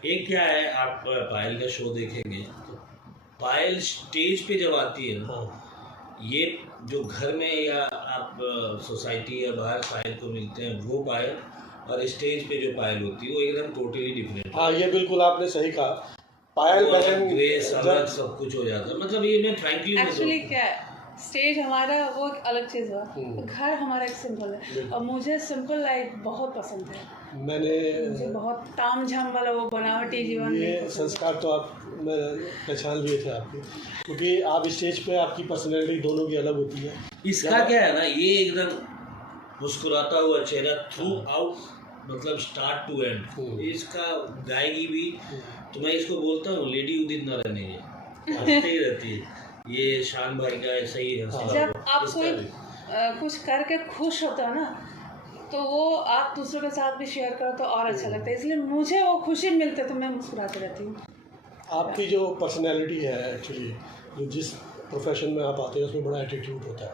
एक क्या है, आप पायल का शो देखेंगे तो पायल स्टेज पे जब आती है ना, ये जो घर में या आप सोसाइटी या बाहर पायल को मिलते हैं वो पायल, और स्टेज पे जो पायल होती है वो एकदम टोटली डिफरेंट। हाँ, ये बिल्कुल आपने सही कहा। पायल बहन ग्रेस अलग सब कुछ हो जाता है, मतलब ये मैं फ्रैंकली एक्चुअली क्या है, स्टेज हमारा वो एक अलग चीज़ हुआ, घर हमारा एक सिंपल है, और मुझे सिंपल लाइफ बहुत पसंद है। मुझे बहुत ताम झाम वाला वो बनावटी जीवन ये संस्कार तो आप मैं पहचान लिए थे आपके, क्योंकि आप स्टेज पे आपकी पर्सनैलिटी दोनों की अलग होती है। इसका क्या है ना, ये एकदम मुस्कुराता हुआ चेहरा थ्रू आउट, मतलब स्टार्ट टू एंड। इसका गाएगी भी तो मैं इसको बोलता हूँ लेडी उदित न रहने, हंसते ही रहती है। ये शान भाई का ऐसा ही है। जब आप कोई कुछ करके खुश होता है ना, तो वो आप दूसरों के साथ भी शेयर करो तो और अच्छा लगता है, इसलिए मुझे वो खुशी मिलती है तो मैं मुस्कुराती रहती हूँ। आपकी जो पर्सनैलिटी है एक्चुअली, जो जिस प्रोफेशन में आप आते हैं उसमें बड़ा एटीट्यूड होता है,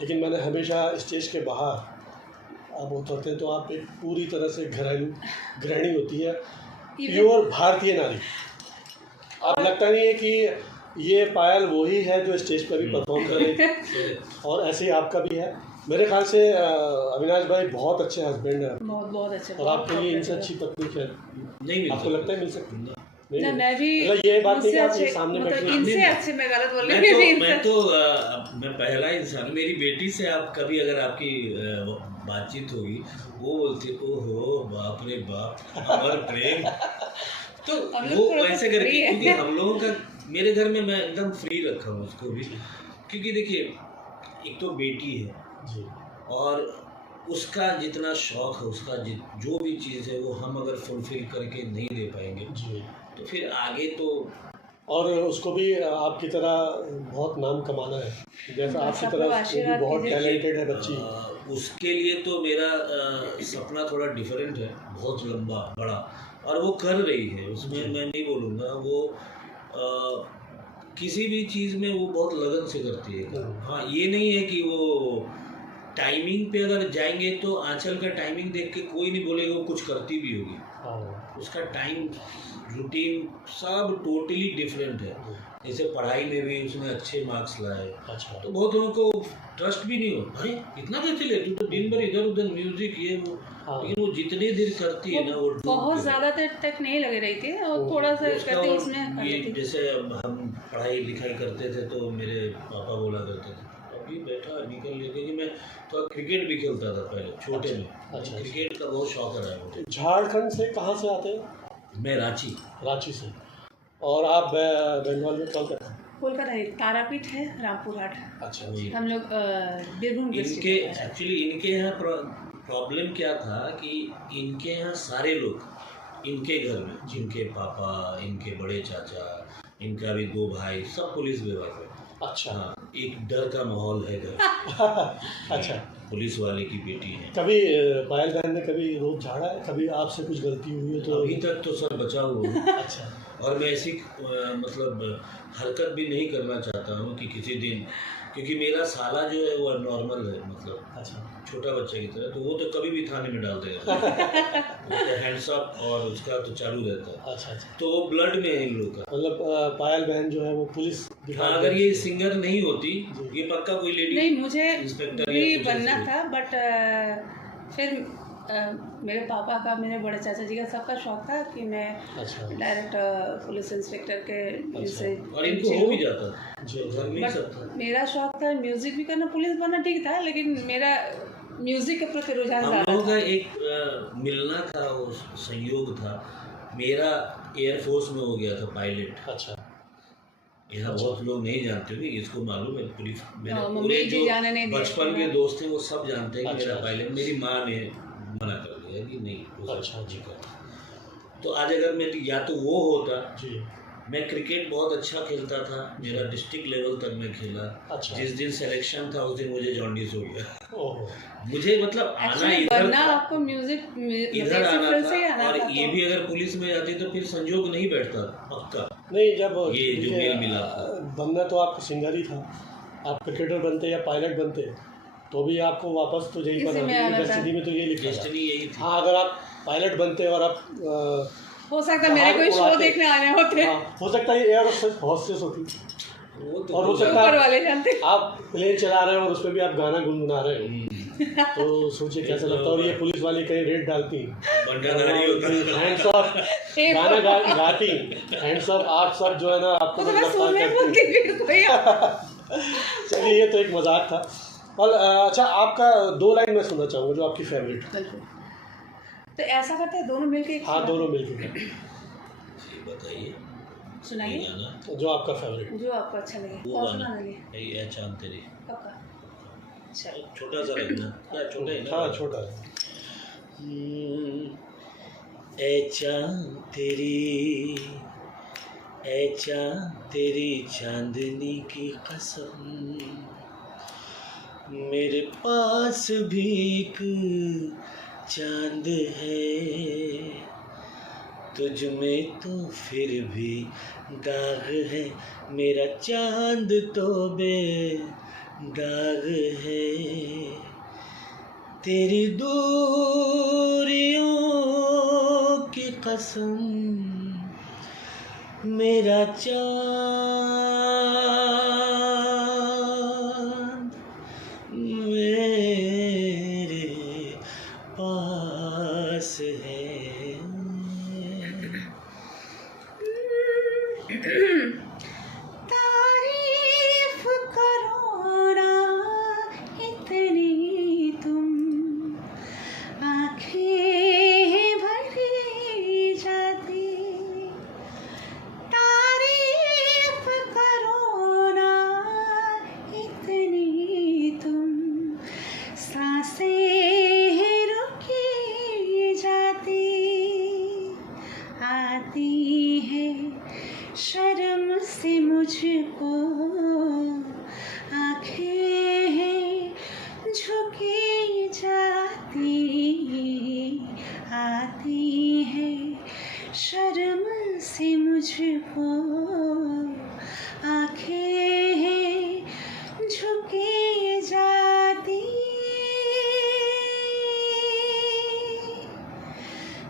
लेकिन मैंने हमेशा स्टेज के बाहर आप उतरते हैं तो आप एक पूरी तरह से गृहिणी होती है, प्योर भारतीय नारी। आप लगता नहीं है कि ये पायल वही है जो स्टेज पर भी परफॉर्म करे, और ऐसे ही आपका भी है। मेरे ख्याल से अविनाश भाई बहुत अच्छे हस्बैंड हैं, बहुत अच्छे, और आपके लिए इनसे अच्छी पत्नी नहीं आपको लगता है मिल सकती है? ना, मैं भी ये बात नहीं आप सामने मतलब इनसे अच्छे, मैं गलत बोल रही हूँ। मैं पहला इंसान, मेरी बेटी से आप कभी अगर आपकी बातचीत होगी, वो बोलती ओहो बाप रे बाप हमारा प्रेम, तो वो वैसे करके, क्योंकि हम लोगों का, मेरे घर में मैं एकदम फ्री रखा हूँ उसको भी, क्योंकि देखिए एक तो बेटी है जी, और उसका जितना शौक है, उसका जो भी चीज़ है वो हम अगर फुलफिल करके नहीं दे पाएंगे जी, तो फिर आगे तो, और उसको भी आपकी तरह बहुत नाम कमाना है, जैसा आपकी तरह बहुत टैलेंटेड है बच्ची। उसके लिए तो मेरा सपना थोड़ा डिफरेंट है, बहुत लंबा बड़ा, और वो कर रही है उसमें, मैं नहीं बोलूँगा, वो किसी भी चीज़ में वो बहुत लगन से करती है। हाँ, ये नहीं है कि वो टाइमिंग पे अगर जाएंगे तो आंचल का टाइमिंग देख के कोई नहीं बोलेगा वो कुछ करती भी होगी, उसका टाइम रूटीन सब टोटली डिफरेंट है। जैसे पढ़ाई में भी उसने अच्छे मार्क्स लाए, अच्छा, तो बहुत लोगों को ट्रस्ट भी नहीं हो, भाई इतना कैसे ले, तू तो दिन भर इधर उधर म्यूजिक ये वो, लेकिन वो जितनी देर करती है ना, वो बहुत ज़्यादा देर तक नहीं लगे रही थी, और थोड़ा सा करते उसमें। जैसे हम पढ़ाई लिखाई करते थे तो मेरे पापा बोला करते थे अभी बैठा निकल लेके, कि मैं तो क्रिकेट भी खेलता था पहले छोटे में, अच्छा, क्रिकेट का बहुत शौक रहा है मुझे। झारखंड से कहाँ से आते हैं? मैं रांची से। और आप बंगाल में कोलकाता नहीं, तारापीठ है, रामपुर हाट। अच्छा, हम लोग बीरभूम इनके एक्चुअली इनके यहाँ प्रॉब्लम क्या था कि इनके यहाँ सारे लोग, इनके घर में जिनके पापा, इनके बड़े चाचा, इनका भी 2 भाई, सब पुलिस विभाग में। अच्छा, हाँ, एक डर का माहौल है घर। अच्छा, पुलिस वाले की बेटी हैं। कभी पायल बहन ने कभी रोक झाड़ा है, कभी आपसे कुछ गलती हुई है तो? अभी तक तो सर बचा हुआ हूँ। अच्छा। और मैं ऐसी मतलब हरकत भी नहीं करना चाहता हूँ कि किसी दिन, क्योंकि मेरा साला जो है वो नॉर्मल है, मतलब अच्छा। छोटा बच्चे की तरह, तो वो तो कभी भी थाने में डाल देगा। हैंड्स अप और उसका तो चालू रहता है। अच्छा अच्छा। तो वो ब्लड में है इन लोग का। मतलब पायल बहन जो है वो पुलिस हाँ, अगर ये सिंगर नहीं होती, ये पक्का कोई लेडी नहीं, मुझे इंस्पेक्टर भी या बनना था, बट फिर मेरे पापा का, मेरे बड़े चाचा जी का, सबका शौक था कि मैं अच्छा। डायरेक्ट पुलिस इंस्पेक्टर के जैसे। और इनको हो भी जाता जी घर में ही सब था। बट मेरा शौक था म्यूज़िक भी करना, पुलिस बनना ठीक था, लेकिन मेरा म्यूज़िक के प्रति रुझान हम ज़्यादा लोगों था। का एक मिलना था, वो संयोग था। मेरा एयरफोर्स में हो गया था पायलट। अच्छा। यहाँ बहुत लोग नहीं जानते होंगे, इसको मालूम है। पुलिस मेरे मम्मी पूरे जी जो जाने नहीं दिया। बचपन के दोस्त हैं वो सब जानते हैं कि अच्छा, मेरा अच्छा। पायलट। मेरी माँ ने मना कर दिया कि नहीं हो अच्छा, सकता जी का। तो आज अगर मैं, या तो वो होता, जी। मैं क्रिकेट बहुत अच्छा खेलता था, मेरा डिस्ट्रिक्ट लेवल तक मैं खेला। अच्छा। जिस दिन सिलेक्शन था उस दिन मुझे जॉन्डिस हो गया। ओहो। मुझे मतलब आना एक्चुअली इधर बनना था, आपको म्यूजिक इधर आना से ही था। आना और था। ये भी अगर पुलिस में जाती तो फिर संजोग नहीं बैठता पक्का। नहीं, जब ये जो मेल मिला बनना तो आपका सिंगर ही था। आप क्रिकेटर बनते या पायलट बनते तो भी आपको वापस तो यही इसी में आना था। डेस्टिनी में तो यही लिखा था। डेस्टिनी यही थी। हाँ, अगर आप पायलट बनते और आप हो सकता है मेरे कोई शो उड़ाते। देखने आने होते। हाँ, हो सकता है एयर हॉस्टेस होती, वो तो और हो सकता ऊपर है वाले जानते। आप प्लेन चला रहे हो और उसमें भी आप गाना गुनगुना रहे हो, तो सोचिए कैसा लगता है। और ये पुलिस वाली कहीं रेड डालती, बंटाधारी होता। हैंड्स ऑफ गाना गाती, हैंड्स ऑफ आप सब जो है ना आपको तो मैं गिरफ्तार सुनने करती। बोलती फिर कोई। चलिए, ये तो एक मजाक था। और अच्छा, आपका 2 लाइन मैं सुनना चाहूँगा जो आपकी फेवरेट। तो ऐसा करते हैं दोनों मिलके एक हाँ, सुना- दोनों मिलकर जी बताइए, सुनाइए ये गाना जो आपका फेवरेट। जो आपको अच्छा लगे। वो कौन गाना सुनाने लिए? ये चांद तेरी, पक्का। चलो। छोटा सा लगना, क्या छोटा ही ना। हाँ, छोटा है। ए चांद तेरी, ए चांद तेरी चांदनी की कसम, मेरे पास भी एक चांद है, तुझ में तो फिर भी दाग है, मेरा चांद तो दाग है, तेरी दूरियों की कसम, मेरा चांद मेरे पास है। तारीफ करो ना इतनी तुम, आँखें भरी जाती। तारीफ करो ना इतनी तुम, सांसें रुकी जाती। आती है शर्म से मुझको, आँखें हैं झुकी जाती। आती है शर्म से मुझको, आँखें हैं झुकी जाती।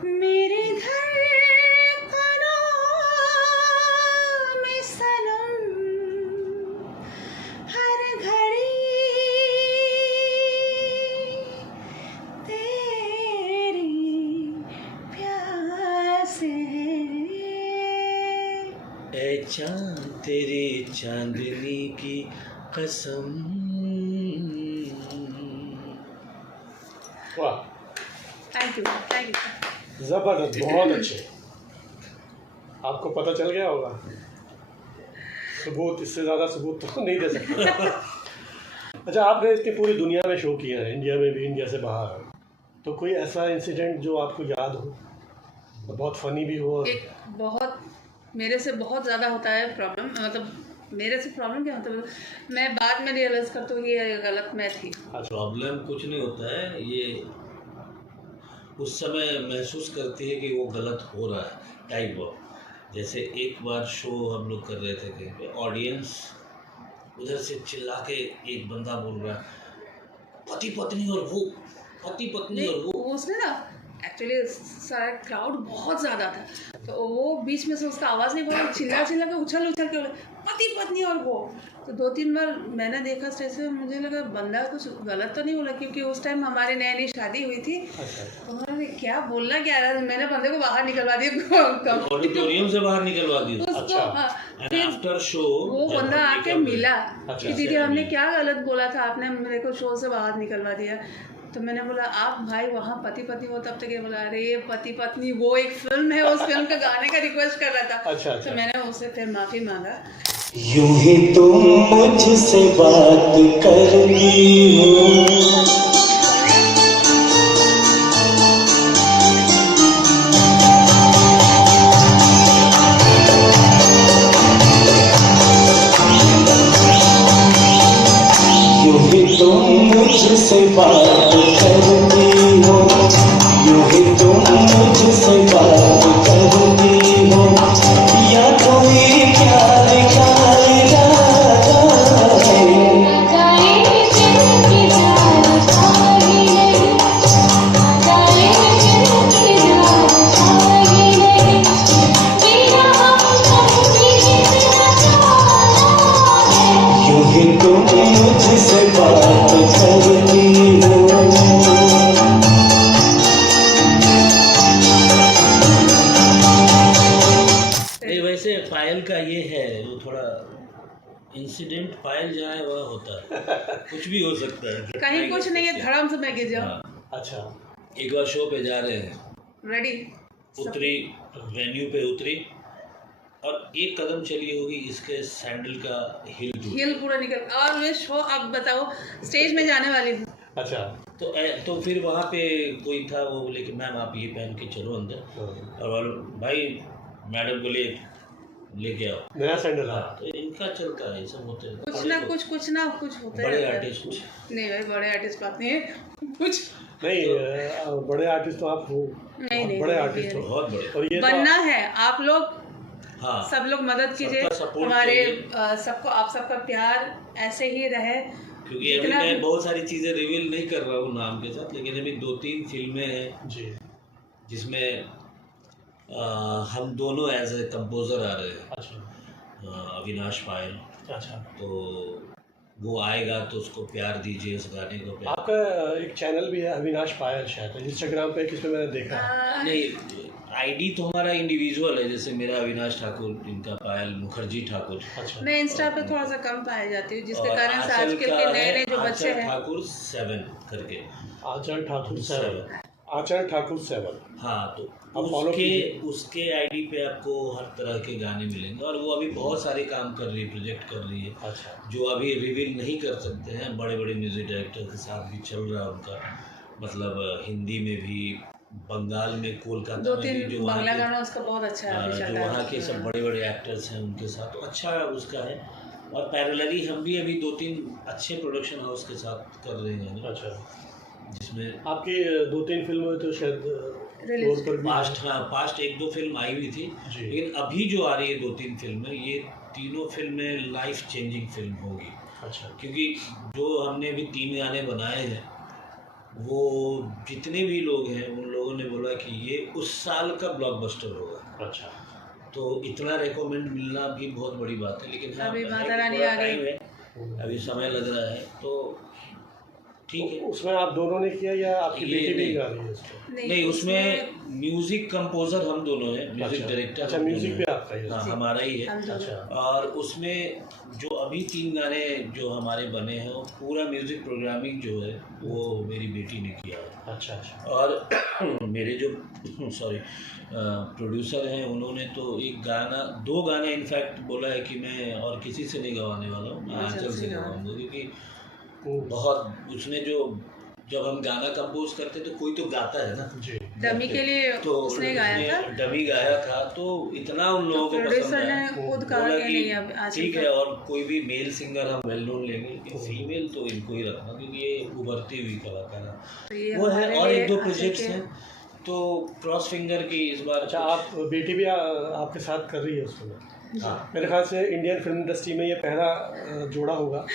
मेरे धड़कनों में सनम हर घड़ी तेरी प्यास है। ए चांद तेरी चांदनी की कसम। वाह, थैंक यू। जबरदस्त, बहुत अच्छे। आपको पता चल गया होगा। सबूत, इससे ज़्यादा सबूत तो नहीं दे सकते। अच्छा, आपने इतनी पूरी दुनिया में शो किया है, इंडिया में भी, इंडिया से बाहर, तो कोई ऐसा इंसिडेंट जो आपको याद हो, बहुत फनी भी हो? एक बहुत मेरे से बहुत ज़्यादा होता है प्रॉब्लम, मतलब मेरे से प्रॉब्लम क्या होता है, मैं बाद में रियलाइज़ करती हूँ ये गलत मैं थी। प्रॉब्लम कुछ नहीं होता है, ये उस समय महसूस करती है कि वो गलत हो रहा है टाइप ऑफ। जैसे एक बार शो हम लोग कर रहे थे कहीं पे, ऑडियंस उधर से चिल्ला के एक बंदा बोल रहा है पति पत्नी और वो, पति पत्नी और वो। उसने ना एक्चुअली सारा क्राउड बहुत ज़्यादा था, तो वो बीच में से उसका आवाज़ नहीं बोला, चिल्ला चिल्ला के उछल के बोला पति पत्नी और वो। तो 2-3 बार मैंने देखा स्टेज से, मुझे लगा बंदा कुछ गलत तो नहीं बोला, क्योंकि उस टाइम हमारी नई नई शादी हुई थी। तो मैंने क्या बोलना क्या रहा, मैंने बंदे को बाहर निकलवा दिया, ऑडिटोरियम से बाहर निकलवा दिया उसको। फिर आफ्टर शो वो बंदा आके मिला कि दीदी हमने क्या गलत बोला था, आपने मेरे को शो से बाहर निकलवा दिया। तो मैंने बोला आप भाई वहाँ पति पत्नी वो, तब तक ये बोला अरे ये पति पत्नी वो एक फिल्म है, उस फिल्म का गाने का रिक्वेस्ट कर रहा था। तो मैंने उससे फिर माफ़ी मांगा। यूं ही तुम मुझसे बात करती हो, यूं ही तुम मुझसे बात करती हो, यूं ही तुम मुझसे बात करती हो, या कोई प्यार का इरादा है। यूं ही तुम मुझसे बात करती हो। नहीं, वैसे पायल का ये है वो थोड़ा इंसिडेंट, पायल जहाँ है वह होता है, कुछ भी हो सकता है, कहीं कुछ नहीं है, धड़ाम से मैं गिर जाऊँ। हाँ। अच्छा, एक बार शो पे जा रहे हैं, रेडी उतरी, वेन्यू पे उतरी और एक कदम चली होगी, इसके सैंडल का हिल टूट हिल पूरा निकल, और मैं शो अब बताओ स्टेज में जाने वाली हूँ। अच्छा, तो फिर वहाँ पे कोई था, वो बोले कि मैम आप ये पहन के चलो अंदर, और भाई मैडम को लेके आओ नया सैंडल। हाँ, तो इनका चलता है, ये सब होते हैं कुछ ना कुछ होता है। बड़े आर्टिस्ट। नहीं भाई बड़े आर्टिस्ट बात नहीं है, कुछ नहीं, बड़े आर्टिस्ट तो आप हो, नहीं बड़े आर्टिस्ट हो, बहुत बड़े और ये बनना है। आप लोग हाँ, सब लोग मदद कीजिए, सबका support हमारे चाहिए। सबको, आप सबका प्यार ऐसे ही रहे। क्योंकि अभी मैं बहुत सारी चीज़ें रिवील नहीं कर रहा हूँ नाम के साथ, लेकिन अभी 2-3 फिल्में हैं जी, जिसमें हम दोनों एज ए कंपोजर आ रहे हैं। अच्छा, अविनाश पायल, अच्छा। तो वो आएगा तो उसको प्यार दीजिए, उस गाने को प्यार। आपका एक चैनल भी है अविनाश पायल, शायद इंस्टाग्राम पे, किस पे मैंने देखा है। नहीं, आईडी तो हमारा इंडिविजुअल है, जैसे मेरा अविनाश ठाकुर, इनका पायल मुखर्जी ठाकुर। अच्छा, मैं इंस्टा पे थोड़ा सा कम पाई जाती हूँ, जिसके और कारण से आंचल आजकल का के नए है नए जो बच्चे आंचल हैं। ठाकुर 7 करके, आचरण ठाकुर 7, 7। आचरण ठाकुर 7। हाँ, तो आप follow कीजिए। उसके आईडी पे आपको हर तरह के गाने मिलेंगे, और वो अभी बहुत सारे काम कर रही है, प्रोजेक्ट कर रही है, अच्छा, जो अभी रिवील नहीं कर सकते हैं। बड़े बड़े म्यूजिक डायरेक्टर के साथ भी चल रहा है उनका, मतलब हिंदी में भी, बंगाल में, कोलकाता में भी, 2-3 जो वहाँ बांग्ला के गाना उसका बहुत अच्छा है, अभी चल जो रहा है। वहाँ के सब बड़े बड़े एक्टर्स हैं उनके साथ, तो अच्छा उसका है। और पैरेलली हम भी अभी 2-3 अच्छे प्रोडक्शन हाउस के साथ कर रहे हैं, अच्छा। जिसमें आपकी 2-3 फिल्में तो शायद Release। फ्लोर पर भी पास्ट 1-2 फिल्म आई हुई थी, जी। लेकिन अभी जो आ रही है 2-3 फिल्में, ये तीनों फिल्में लाइफ चेंजिंग फिल्म होगी। अच्छा, क्योंकि जो हमने अभी 3 गाने बनाए हैं, वो जितने भी लोग हैं उन लोगों ने बोला कि ये उस साल का ब्लॉकबस्टर होगा। अच्छा, तो इतना रेकमेंड मिलना भी बहुत बड़ी बात है, लेकिन हाँ, अभी है माता कि रानी थोड़ा आ गई। टाइम है, अभी समय लग रहा है, तो ठीक है। उसमें आप दोनों ने किया या आपकी ये बेटी भी नहीं। गा रही है उसको? नहीं, उसमें म्यूजिक कंपोजर हम दोनों हैं, म्यूजिक डायरेक्टर। अच्छा, म्यूजिक भी आपका ही है। हाँ, हमारा ही है। हम दोनों। अच्छा, और उसमें जो अभी 3 गाने जो हमारे बने हैं, वो पूरा म्यूजिक प्रोग्रामिंग जो है वो मेरी बेटी ने किया है। अच्छा, अच्छा, और मेरे जो प्रोड्यूसर हैं, उन्होंने तो 2 गाने इनफैक्ट बोला है कि मैं और किसी से नहीं गवाने वाला हूँ, मैं आंचल से गवाऊँगा, क्योंकि बहुत उसने जब हम गाना कंपोज करते तो कोई तो गाता है ना, जी, डमी के लिए तो उसने गाया था, डमी गाया था, तो इतना उन लोगों को पसंद प्रोड्यूसर आया, ने खुद कहा बोला कि कि नहीं अब आज ठीक है, और कोई भी मेल सिंगर हम वेल नोन लेंगे, लेकिन फीमेल तो इनको ही रखना, क्योंकि ये उभरती हुई कलाकार है। तो ये वो है, हमारे और लिए एक दो अच्छा प्रोजेक्ट्स किया। हैं, तो क्रॉस फिंगर की इस बार अच्छा, आप बेटी भी आपके साथ कर रही है उसमें? हाँ, मेरे ख्याल से इंडियन फिल्म इंडस्ट्री में ये पहला जोड़ा होगा।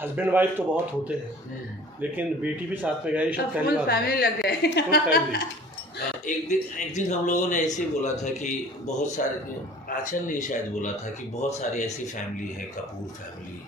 हस्बैंड वाइफ तो बहुत होते हैं, लेकिन बेटी भी साथ में गई, शायद पहली फुल बार है। फैमिली लग गए। Full family. एक दिन हम लोगों ने ऐसे बोला था कि बहुत सारे, आचल ने शायद बोला था कि बहुत सारी ऐसी फैमिली है, कपूर फैमिली,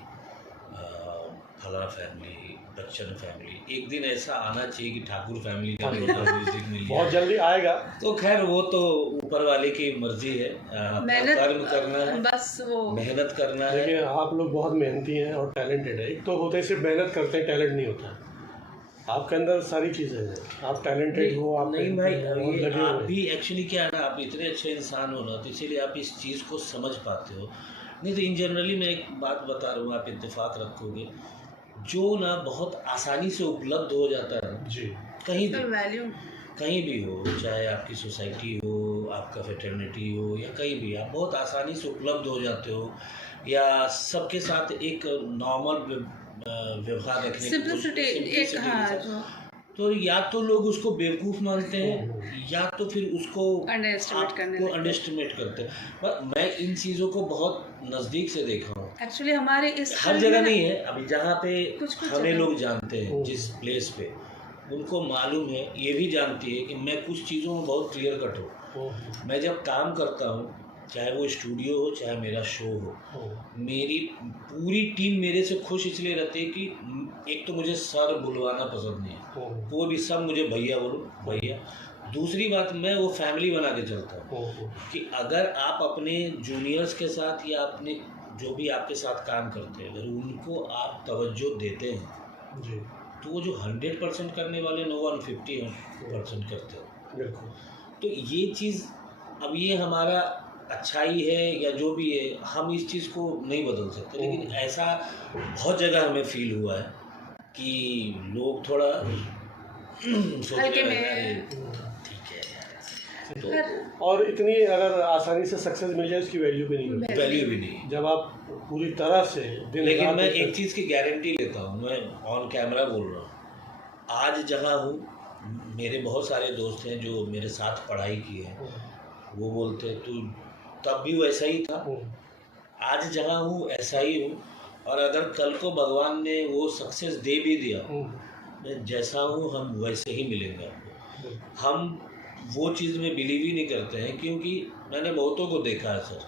फला फैमिली, बच्चन फैमिली। एक दिन ऐसा आना चाहिए कि ठाकुर फैमिली का म्यूजिक मिल बहुत जाए। जल्दी आएगा। तो खैर वो तो ऊपर वाले की मर्जी है, कर्म करना है, बस वो मेहनत करना है। देखिए, आप लोग बहुत मेहनती हैं और टैलेंटेड है। एक तो होते हैं सिर्फ मेहनत करते हैं, टैलेंट नहीं होता। आपके अंदर सारी चीज़ें हैं, आप टैलेंटेड हो, आप नहीं भाई, बहुत ये लगे आप हुए। भी एक्चुअली क्या है ना, आप इतने अच्छे इंसान हो ना, तो इसीलिए आप इस चीज़ को समझ पाते हो। नहीं तो इन जनरली मैं एक बात बता रहा हूँ, आप इत्तेफाक रखोगे, जो ना बहुत आसानी से उपलब्ध हो जाता है ना, जी, कहीं भी वैल्यू कहीं भी हो, चाहे आपकी सोसाइटी हो, आपका फ्रेटर्निटी हो, या कहीं भी आप बहुत आसानी से उपलब्ध हो जाते हो, या सबके साथ एक नॉर्मल व्यवहार रखने की सिंपलिसिटी एक, simplicity हाँ, के साथ। जो तो या तो लोग उसको बेवकूफ़ मानते हैं, या तो फिर उसको अंडरएस्टिमेट करने लगते हैं। अंडरएस्टिमेट करते हैं। पर मैं इन चीज़ों को बहुत नज़दीक से देखा हूँ। एक्चुअली हमारे इस हर field जगह में- नहीं है, अभी जहाँ पे कुछ हमें जगह। लोग जानते हैं, जिस प्लेस पे उनको मालूम है, ये भी जानती है कि मैं कुछ चीज़ों में बहुत क्लियर कट हूँ। मैं जब काम करता हूँ, चाहे वो स्टूडियो हो, चाहे मेरा शो हो, मेरी पूरी टीम मेरे से खुश इसलिए रहती है कि एक तो मुझे सर बुलवाना पसंद नहीं है, वो भी सब मुझे भैया बोलो, भैया। दूसरी बात, मैं वो फैमिली बना के चलता हूँ कि अगर आप अपने जूनियर्स के साथ या अपने जो भी आपके साथ काम करते हैं, अगर उनको आप तवज्जो देते हैं जी, तो वो जो 100% करने वाले नो 150% करते हैं। बिल्कुल। तो ये चीज़, अब ये हमारा अच्छाई है या जो भी है, हम इस चीज़ को नहीं बदल सकते, लेकिन ऐसा बहुत जगह हमें फील हुआ है कि लोग थोड़ा सोच रहे हल्के हैं, में। अरे ठीक है यार, तो और इतनी अगर आसानी से सक्सेस मिल जाए, उसकी वैल्यू भी नहीं होती वैल्यू भी नहीं। जब आप पूरी तरह से दिन लेकिन रात मैं एक- एक चीज़ की गारंटी लेता हूँ, मैं ऑन कैमरा बोल रहा हूँ, आज जहाँ हूँ, मेरे बहुत सारे दोस्त हैं जो मेरे साथ पढ़ाई की है, वो बोलते हैं तू तब भी वैसा ही था, आज जहाँ हूँ ऐसा ही हूँ, और अगर कल को भगवान ने वो सक्सेस दे भी दिया, मैं जैसा हूँ हम वैसे ही मिलेंगे आपको। हम वो चीज़ में बिलीव ही नहीं करते हैं, क्योंकि मैंने बहुतों को देखा है सर,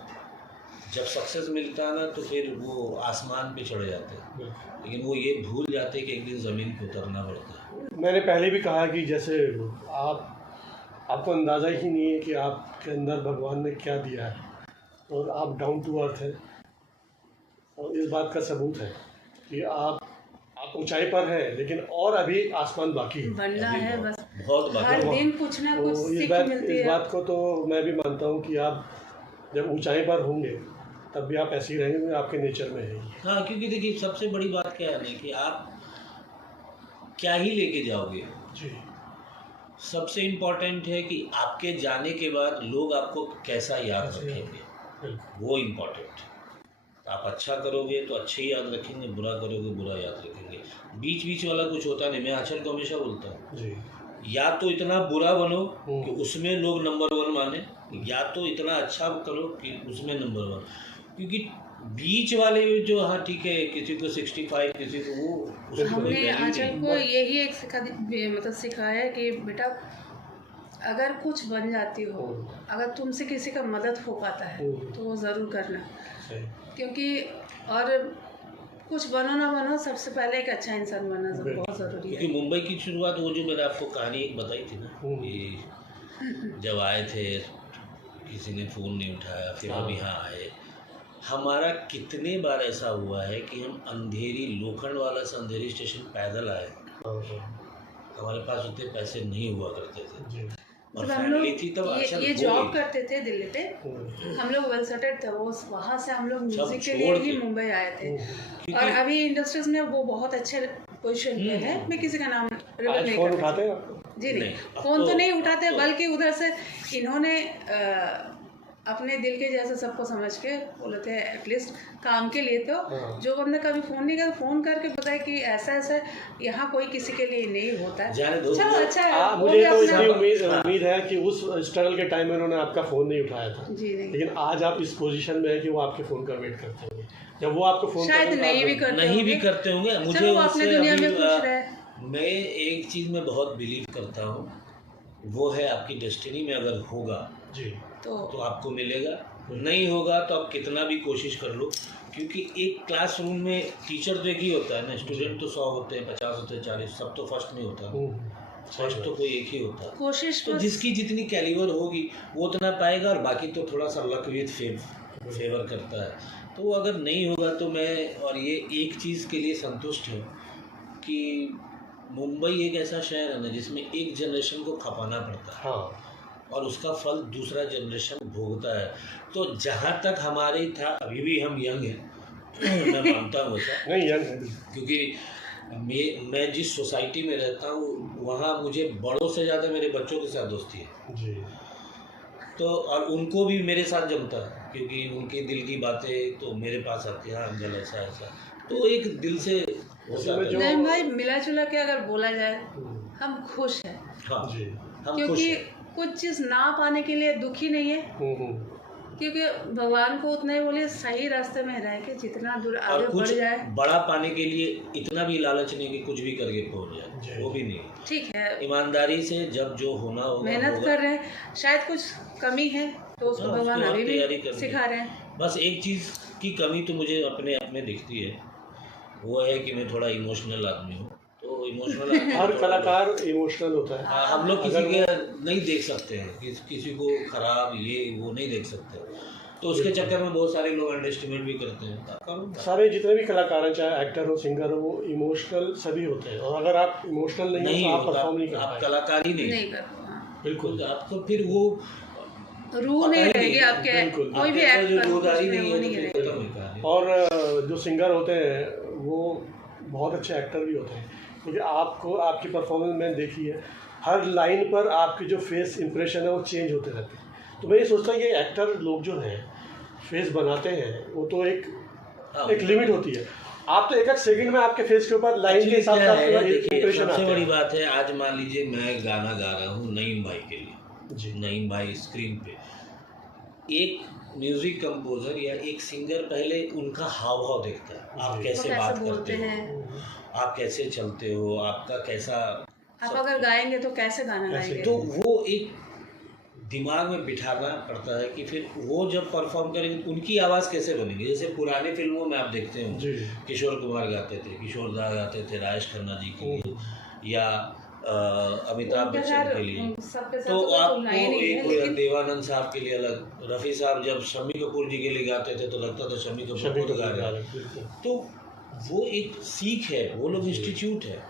जब सक्सेस मिलता है ना तो फिर वो आसमान पे चढ़ जाते हैं, लेकिन वो ये भूल जाते हैं कि एक दिन ज़मीन पे उतरना पड़ता है। मैंने पहले भी कहा कि जैसे आपको अंदाज़ा ही नहीं है कि आपके अंदर भगवान ने क्या दिया है, और आप डाउन टू अर्थ हैं, और इस बात का सबूत है कि आप ऊंचाई पर हैं, लेकिन और अभी आसमान बाकी है। बनना अभी है, बहुत- बस बहुत हर बात दिन कुछ ना कुछ तो सीख मिलती इस है। बात को तो मैं भी मानता हूँ कि आप जब ऊंचाई पर होंगे तब भी आप ऐसे ही रहेंगे, आपके नेचर में है ही। हाँ, क्योंकि देखिए सबसे बड़ी बात क्या है ना कि आप क्या ही लेके जाओगे। जी, सबसे इम्पोर्टेंट है कि आपके जाने के बाद लोग आपको कैसा याद रखेंगे, बिल्कुल। वो इम्पोर्टेंट है। आप अच्छा करोगे तो अच्छे ही याद रखेंगे, बुरा करोगे बुरा याद रखेंगे। बीच बीच वाला कुछ होता नहीं। मैं आंचल को हमेशा बोलता हूँ, जी, या तो इतना बुरा बनो कि उसमें लोग नंबर 1 माने, या तो इतना अच्छा करो कि उसमें नंबर 1। क्योंकि बीच वाले जो, हाँ ठीक है, किसी को 65, किसी को वो, उसकी कोई हमने वैल्यू आंचल नहीं। को यही एक मतलब सिखाया है कि बेटा अगर कुछ बन जाती हो, अगर तुमसे किसी का मदद हो पाता है तो वो ज़रूर करना, सही। क्योंकि और कुछ बनो ना बनो, सबसे पहले एक अच्छा इंसान बनना बहुत ज़रूरी है। क्योंकि मुंबई की शुरुआत, वो जो मैंने आपको कहानी एक बताई थी ना, कि जब आए थे किसी ने फ़ोन नहीं उठाया, फिर हम यहाँ आए। हमारा कितने बार ऐसा हुआ है कि हम अंधेरी लोखंड वाला से अंधेरी स्टेशन पैदल आए, हमारे पास उतने पैसे नहीं हुआ करते थे, जी, और जब हम लोग फैमिली थी तब अच्छा ये जॉब करते थे दिल्ली पे, हम लोग वेल सेटेड थे, वो वहाँ से हम लोग म्यूजिक के लिए ही मुंबई आए थे, और अभी इंडस्ट्रीज में वो बहुत अच्छे पोजीशन पे है। मैं किसी का नाम रिवील आज नहीं फोन कर उठाते हैं आपको? जी नहीं, नहीं, अब फोन तो तो- नहीं उठाते, तो- बल्कि उधर से इन्होंने अपने दिल के जैसे सबको समझ के बोले थे, एटलीस्ट काम के लिए तो हाँ। जो बंदा कभी फोन नहीं कर, फोन करके बताए कि ऐसा ऐसा यहाँ कोई किसी के लिए नहीं होता है। जाने दो। चलो अच्छा है, वो मुझे भी तो अपना- इतनी उम्मीद है कि उस स्ट्रगल के टाइम में उन्होंने आपका फ़ोन नहीं उठाया था, जी नहीं, लेकिन आज आप इस पोजीशन में है कि वो आपके फ़ोन का वेट करते होंगे। जब वो आपको फ़ोन शायद नहीं भी करते नहीं भी होंगे। करते होंगे। मुझे चलो वो अपने उससे दुनिया अभी, में खुश रहे। मैं एक चीज़ में बहुत बिलीव करता हूँ, वो है आपकी डेस्टिनी में अगर होगा जी तो आपको मिलेगा, नहीं होगा तो आप कितना भी कोशिश कर लो, क्योंकि एक क्लासरूम में टीचर तो एक ही होता है ना, स्टूडेंट तो 100 होते हैं, 50 होते हैं, 40, सब तो फर्स्ट नहीं होता, फर्स्ट तो कोई एक ही होता है। कोशिश तो बस- जिसकी जितनी कैलिबर होगी वो उतना पाएगा, और बाकी तो थोड़ा सा लक विद फेवर करता है। तो वो अगर नहीं होगा तो मैं और ये एक चीज़ के लिए संतुष्ट हूँ कि मुंबई एक ऐसा शहर है ना जिसमें एक जनरेशन को खपाना पड़ता है हाँ और उसका फल दूसरा जनरेशन भोगता है। तो जहाँ तक हमारे था, अभी भी हम यंग हैं मैं मानता हूँ ऐसा, नहीं यंग है क्योंकि मैं जिस सोसाइटी में रहता हूँ वहाँ मुझे बड़ों से ज़्यादा मेरे बच्चों के साथ दोस्ती है। जी तो और उनको भी मेरे साथ जमता है, क्योंकि उनके दिल की बातें तो मेरे पास आती है, हाँ अंकल ऐसा ऐसा, तो एक दिल से होता उसमें है। जो- नहीं भाई, मिला जुला के अगर बोला जाए हम खुश हैं, हाँ जी हम खुश क्योंकि हैं। कुछ चीज़ ना पाने के लिए दुखी नहीं है, क्योंकि भगवान को उतना ही बोलिए सही रास्ते में रह के जितना दूर और आगे बढ़ कुछ जाए। बड़ा पाने के लिए इतना भी लालच नहीं कि कुछ भी करके पहुंच जाए, जी। वो भी नहीं। ठीक है, ईमानदारी से जब जो होना होगा मेहनत होगा। कर रहे हैं, शायद कुछ कमी है तो उसको हाँ, भगवान उसकी और अभी तैयारी भी करनी सिखा है। रहे हैं। बस एक चीज़ की कमी तो मुझे अपने अपने दिखती है, वो है कि मैं थोड़ा इमोशनल आदमी हूँ। तो इमोशनल हर कलाकार इमोशनल होता है। हम लोग किसी अगर के नहीं देख सकते हैं, किसी को खराब ये वो नहीं देख सकते, तो उसके चक्कर में बहुत सारे लोग अंडरएस्टिमेट भी करते हैं। तो करो। सारे जितने भी कलाकार हैं, चाहे एक्टर हो सिंगर हो, वो इमोशनल सभी होते हैं, और अगर आप इमोशनल नहीं नहीं हो तो आप होता, परफॉर्म नहीं कर आप पाएंगे। कलाकार ही नहीं, नहीं कर पाऊँ, बिल्कुल तो आपको फिर वो रूह नहीं पता ही रहेगी नहीं, आपके, बिल्कुल। कोई भी आपके अंदर एक्ट जो कर रूहदारी उसमें नहीं वो है नहीं तो रहेगी। खत्म है कहानी। और जो सिंगर होते हैं वो बहुत अच्छे एक्टर भी होते हैं, क्योंकि आपको आपकी परफॉर्मेंस मैंने देखी है, हर लाइन पर आपकी जो फेस इंप्रेशन है वो चेंज होते रहते हैं। तो मैं ये सोचता हूँ कि एक्टर लोग जो हैं फेस बनाते हैं, वो तो हाँ। एक लिमिट होती है। आप तो एक एक सेकंड में आपके फेस के ऊपर लाइन के Actually हिसाब से क्या आपके है, पास देखिए इंप्रेशन सबसे आते बड़ी हैं। बात है, आज मान लीजिए मैं गाना गा रहा हूँ नईम भाई के लिए, जी नईम भाई स्क्रीन पे, एक म्यूजिक कंपोजर या एक सिंगर पहले उनका हाव भाव देखता है, आप जी। वो कैसे कैसे बात बोलते करते हैं, हो, आप कैसे चलते हो, आपका कैसा, आप अगर गाएंगे तो कैसे गाना कैसे? गाएंगे। तो वो एक दिमाग में बिठाना पड़ता है कि फिर वो जब परफॉर्म करेंगे तो उनकी आवाज़ कैसे बनेगी। जैसे पुराने फिल्मों में आप देखते हो जी किशोर कुमार गाते थे, किशोर दा गाते थे राजेश खन्ना जी के लिए, या अमिताभ उनके बच्चन साथ के लिए, सबके साथ तो तो आपको तुलना ही नहीं है, एक लेकिन देवानंद साहब के लिए अलग, रफ़ी साहब जब शम्मी कपूर जी के लिए गाते थे तो लगता था शम्मी कपूर शम्मी खुद गा कपूर रहे गा हैं। रहे हैं, बिल्कुल। तो वो एक सीख है, वो लोग इंस्टीट्यूट है,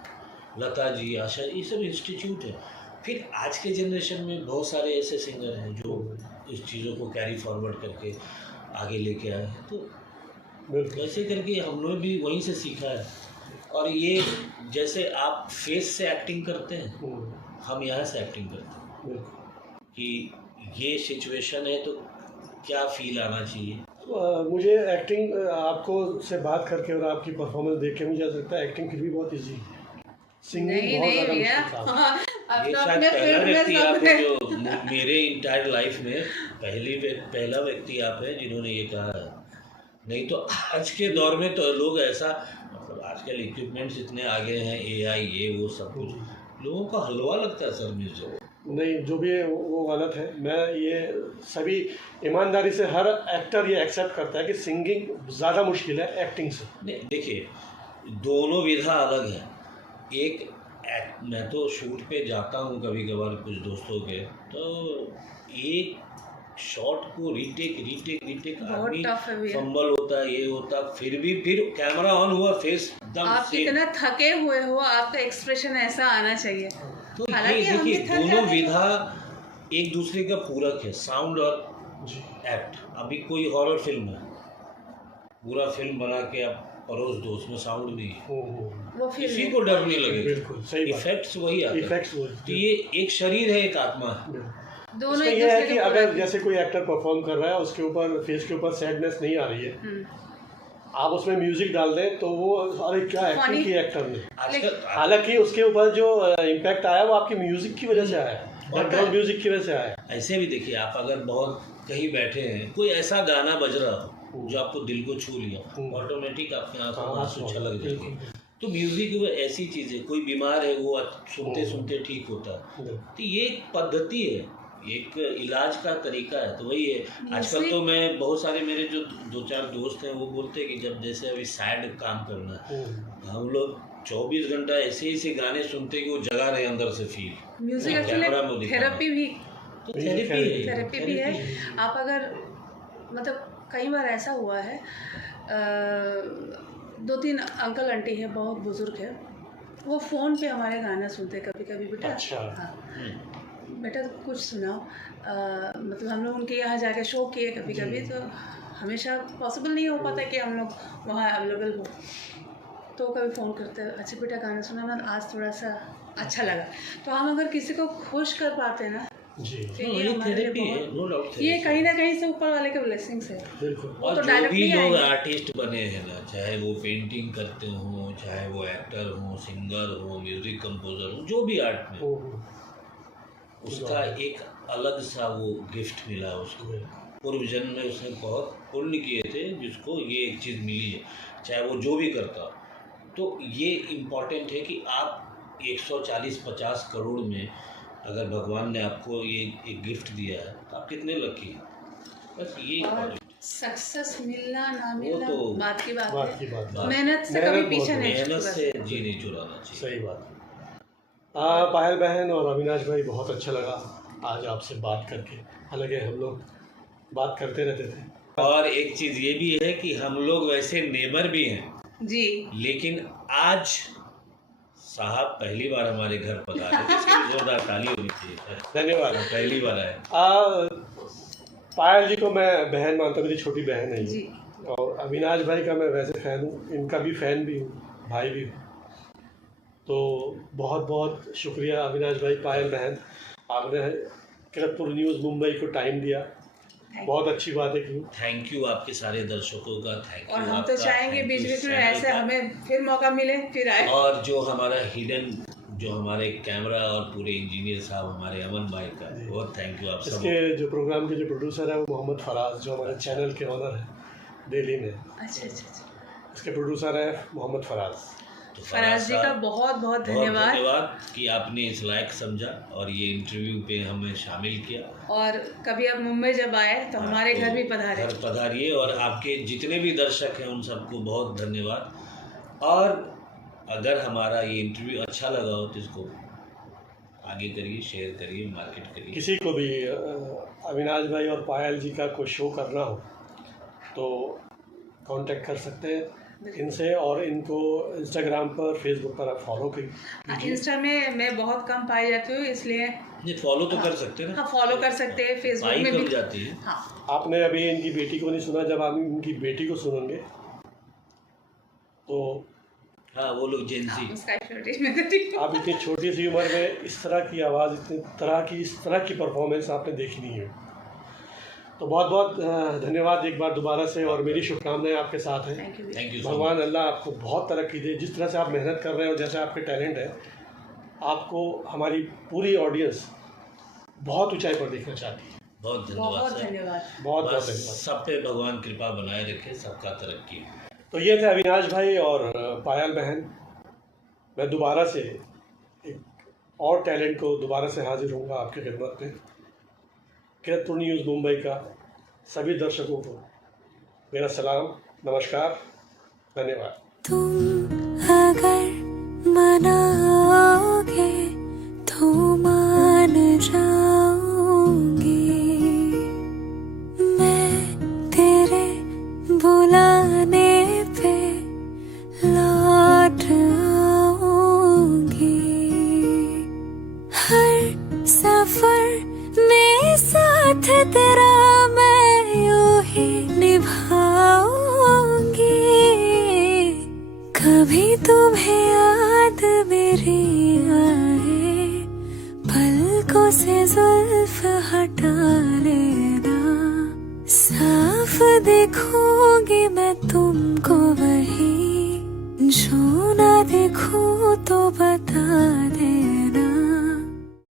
लता जी, आशा, ये सब इंस्टीट्यूट है। फिर आज के जनरेशन में बहुत सारे ऐसे सिंगर हैं जो इस चीज़ों को कैरी फॉरवर्ड करके आगे लेके आए हैं। तो बिल्कुल वैसे करके हम लोग भी वहीं से सीखा है। और ये जैसे आप फेस से एक्टिंग करते हैं, हम यहाँ से एक्टिंग करते हैं बिल्कुल। कि ये सिचुएशन है तो क्या फील आना चाहिए। मुझे एक्टिंग आपको से बात करके और आपकी परफॉर्मेंस देख के मुझे ऐसा लगता है एक्टिंग फिर भी बहुत इजी है, सिंगिंग नहीं बहुत नहीं ज़्यादा भैया, मुश्किल था। ये अपना शायद अपने पहला फील्ड में व्यक्ति आप सब हैं है। जो मेरे इंटायर लाइफ में पहला व्यक्ति आप हैं जिन्होंने ये कहा है। नहीं तो आज के दौर में तो लोग ऐसा, मतलब आजकल इक्विपमेंट्स इतने आगे हैं, एआई ये वो सब कुछ, लोगों को हलवा लगता है सर म्यूजिक। नहीं, जो भी है वो गलत है। मैं ये सभी ईमानदारी से हर एक्टर ये एक्सेप्ट करता है कि सिंगिंग ज़्यादा मुश्किल है एक्टिंग से। नहीं देखिए, दोनों विधा अलग है। एक मैं तो शूट पे जाता हूँ कभी कभार कुछ दोस्तों के, तो एक शॉट को रीटेक बहुत आदमी tough है भैया। फंबल होता है, ये होता, फिर कैमरा ऑन हुआ, फेस एकदम आप सेम। कितना थके हुए हो, आपका एक्सप्रेशन ऐसा आना चाहिए। तो ये हालांकि हम देखिए भी थक दोनों जाते हैं। विधा एक दूसरे का पूरक है, साउंड और जी एक्ट। अभी कोई हॉरर फिल्म है, पूरा फिल्म बना के आप परोस दो, उसमें साउंड नहीं है, वो फिर किसी को डर नहीं लगेगा। बिल्कुल सही बात। इफेक्ट्स वही आते हैं। इफेक्ट्स वो तो ये एक शरीर है, एक आत्मा है। दोनों इसमें एक ये है दूसरे कि के अगर पूरक। जैसे कोई एक्टर परफॉर्म कर रहा है, उसके ऊपर फेस के ऊपर सैडनेस नहीं आ रही है, आप उसमें म्यूजिक डाल दें तो वो अरे क्या एक्टिंग Funny। की एक्टर ने। आजकल हालांकि उसके ऊपर जो इम्पैक्ट आया वो आपकी म्यूजिक की वजह से आया, बैकग्राउंड म्यूजिक की वजह से आया। ऐसे भी देखिए, आप अगर बहुत कहीं बैठे हैं, कोई ऐसा गाना बज रहा हो जो आपको दिल को छू लिया, ऑटोमेटिक आपके आंखों में आंसू छलक जाएंगे। तो म्यूजिक वो ऐसी चीज़ है, कोई बीमार है वो सुनते सुनते ठीक होता है। तो ये एक पद्धति है, एक इलाज का तरीका है। तो वही है, आजकल तो मैं बहुत सारे मेरे जो 2-4 दोस्त हैं वो बोलते हैं कि जब जैसे अभी सैड काम करना है, हम लोग 24 घंटा ऐसे गाने सुनते हैं कि वो जगा रहे अंदर से फील। म्यूजिक कैमरा में एक्चुअली दिखाना। थेरेपी भी तो थेरेपी थेरेपी भी है। आप अगर मतलब कई बार ऐसा हुआ है, 2-3 अंकल आंटी है, बहुत बुजुर्ग है, वो फ़ोन पे हमारे गाना सुनते कभी कभी। बेटा अच्छा। हाँ बेटा कुछ सुनाओ। मतलब हम लोग उनके यहाँ जाके शो किए कभी कभी, तो हमेशा पॉसिबल नहीं हो पाता कि हम लोग वहाँ अवेलेबल हो, तो कभी फ़ोन करते हैं, अच्छा बेटा गाना सुना ना, आज थोड़ा सा अच्छा लगा। तो हम अगर किसी को खुश कर पाते हैं ना, जी तो ये हमारे लिए थेरेपी है, बहुत, नो डाउट। ये कहीं ना कहीं से ऊपर वाले के ब्लेसिंग्स है। बिल्कुल। और तो जो डायरेक्टली भी लोग आएंगे। आर्टिस्ट बने हैं ना, चाहे वो पेंटिंग करते हों, चाहे वो एक्टर हों, सिंगर हो, म्यूजिक कंपोजर हो, जो भी आर्ट में, उसका एक अलग सा वो गिफ्ट मिला उसको। पूर्व जन्म में उसने बहुत पुण्य किए थे जिसको ये एक चीज़ मिली है, चाहे वो जो भी करता। तो ये इम्पॉर्टेंट है कि आप 140-50 करोड़ में अगर भगवान ने आपको ये एक गिफ्ट दिया है तो आप कितने लकी हैं। बस ये और सक्सेस मिलना ना वो मिलना तो बात की बात बात की है। बात। मेहनत से मेहनत कभी बहुत पीछे नहीं मेहनत छूटना। से जी नहीं चुराना चाहिए। सही बात। पायल बहन और अविनाश भाई, बहुत अच्छा लगा आज आपसे बात करके। हालांकि हम लोग बात करते रहते थे। और एक चीज़ ये भी है कि हम लोग वैसे नेबर भी हैं जी, लेकिन आज साहब पहली बार हमारे घर पधारे, इसके लिए जोरदार ताली होनी चाहिए। धन्यवाद। पहली बार आए। पायल जी को मैं बहन मानता हूँ, मेरी छोटी बहन है जी। ये। और अविनाश भाई का मैं वैसे फ़ैन हूँ, इनका भी फ़ैन भी हूँ, भाई भी हूँ। तो बहुत बहुत शुक्रिया अविनाश भाई, पायल बहन, आपने किरतपुर न्यूज़ मुंबई को टाइम दिया, बहुत अच्छी बात है की। थैंक यू आपके सारे दर्शकों का, थैंक यू। और हम तो चाहेंगे बीच बीच में ऐसे हमें फिर मौका मिले, फिर आए। और जो हमारा हिडन, जो हमारे कैमरा और पूरे इंजीनियर साहब हमारे अमन भाई का, बहुत थैंक यू आप सब। इसके जो प्रोग्राम के जो प्रोड्यूसर है वो मोहम्मद फराज, जो हमारे चैनल के ऑनर है दिल्ली में। अच्छा अच्छा अच्छा। इसके प्रोड्यूसर है मोहम्मद फराज। तो फराज जी का बहुत बहुत धन्यवाद कि आपने इस लायक समझा और ये इंटरव्यू पे हमें शामिल किया। और कभी आप मुंबई जब आए तो हमारे तो घर भी पधारे। घर पधारिए। और आपके जितने भी दर्शक हैं उन सबको बहुत धन्यवाद। और अगर हमारा ये इंटरव्यू अच्छा लगा हो तो इसको आगे करिए, शेयर करिए, मार्केट करिए। किसी को भी अविनाश भाई और पायल जी का कोई शो करना हो तो कांटेक्ट कर सकते हैं इनसे। और इनको इंस्टाग्राम पर, फेसबुक पर आप फॉलो करिए। इंस्टा में मैं बहुत कम पाई जाती हूँ, इसलिए नहीं, फॉलो तो कर सकते हैं ना। हाँ फॉलो कर सकते हैं। फेसबुक पाई में कम भी जाती है। हाँ। आपने अभी इनकी बेटी को नहीं सुना, जब आप इनकी बेटी को सुनेंगे तो हाँ, वो लोग जेंसी। उसका shortage में देती हूँ। आप इतनी छोटी सी उम्र में इस तरह की आवाज़, इस तरह की परफॉर्मेंस आपने देखी नहीं है। तो बहुत बहुत धन्यवाद एक बार दोबारा से, और मेरी शुभकामनाएं आपके साथ हैं। Thank you. Thank you. भगवान अल्लाह आपको बहुत तरक्की दे। जिस तरह से आप मेहनत कर रहे हो, जैसे आपके टैलेंट है, आपको हमारी पूरी ऑडियंस बहुत ऊंचाई पर देखना चाहती है। बहुत धन्यवाद बहुत सर। धन्यवाद। बहुत बहुत बस धन्यवाद। सब पे भगवान कृपा बनाए रखे, सबका तरक्की। तो ये थे अविनाश भाई और पायल बहन। मैं दोबारा से एक और टैलेंट को दोबारा से हाजिर होऊंगा आपकी खिदमत में। किरतपुर न्यूज़ मुंबई का सभी दर्शकों को मेरा सलाम, नमस्कार, धन्यवाद। तुम अगर मनाओगे तो मान जाऊंगी, मैं तेरे बुलाने पे लौट आऊंगी। हर सफर में साथ तेरा मैं यूं ही निभाऊंगी। कभी तुम्हें याद मेरी आए, पलकों से जुल्फ हटा लेना, साफ देखूंगी मैं तुमको वही, जो ना देखूं तो बता दे।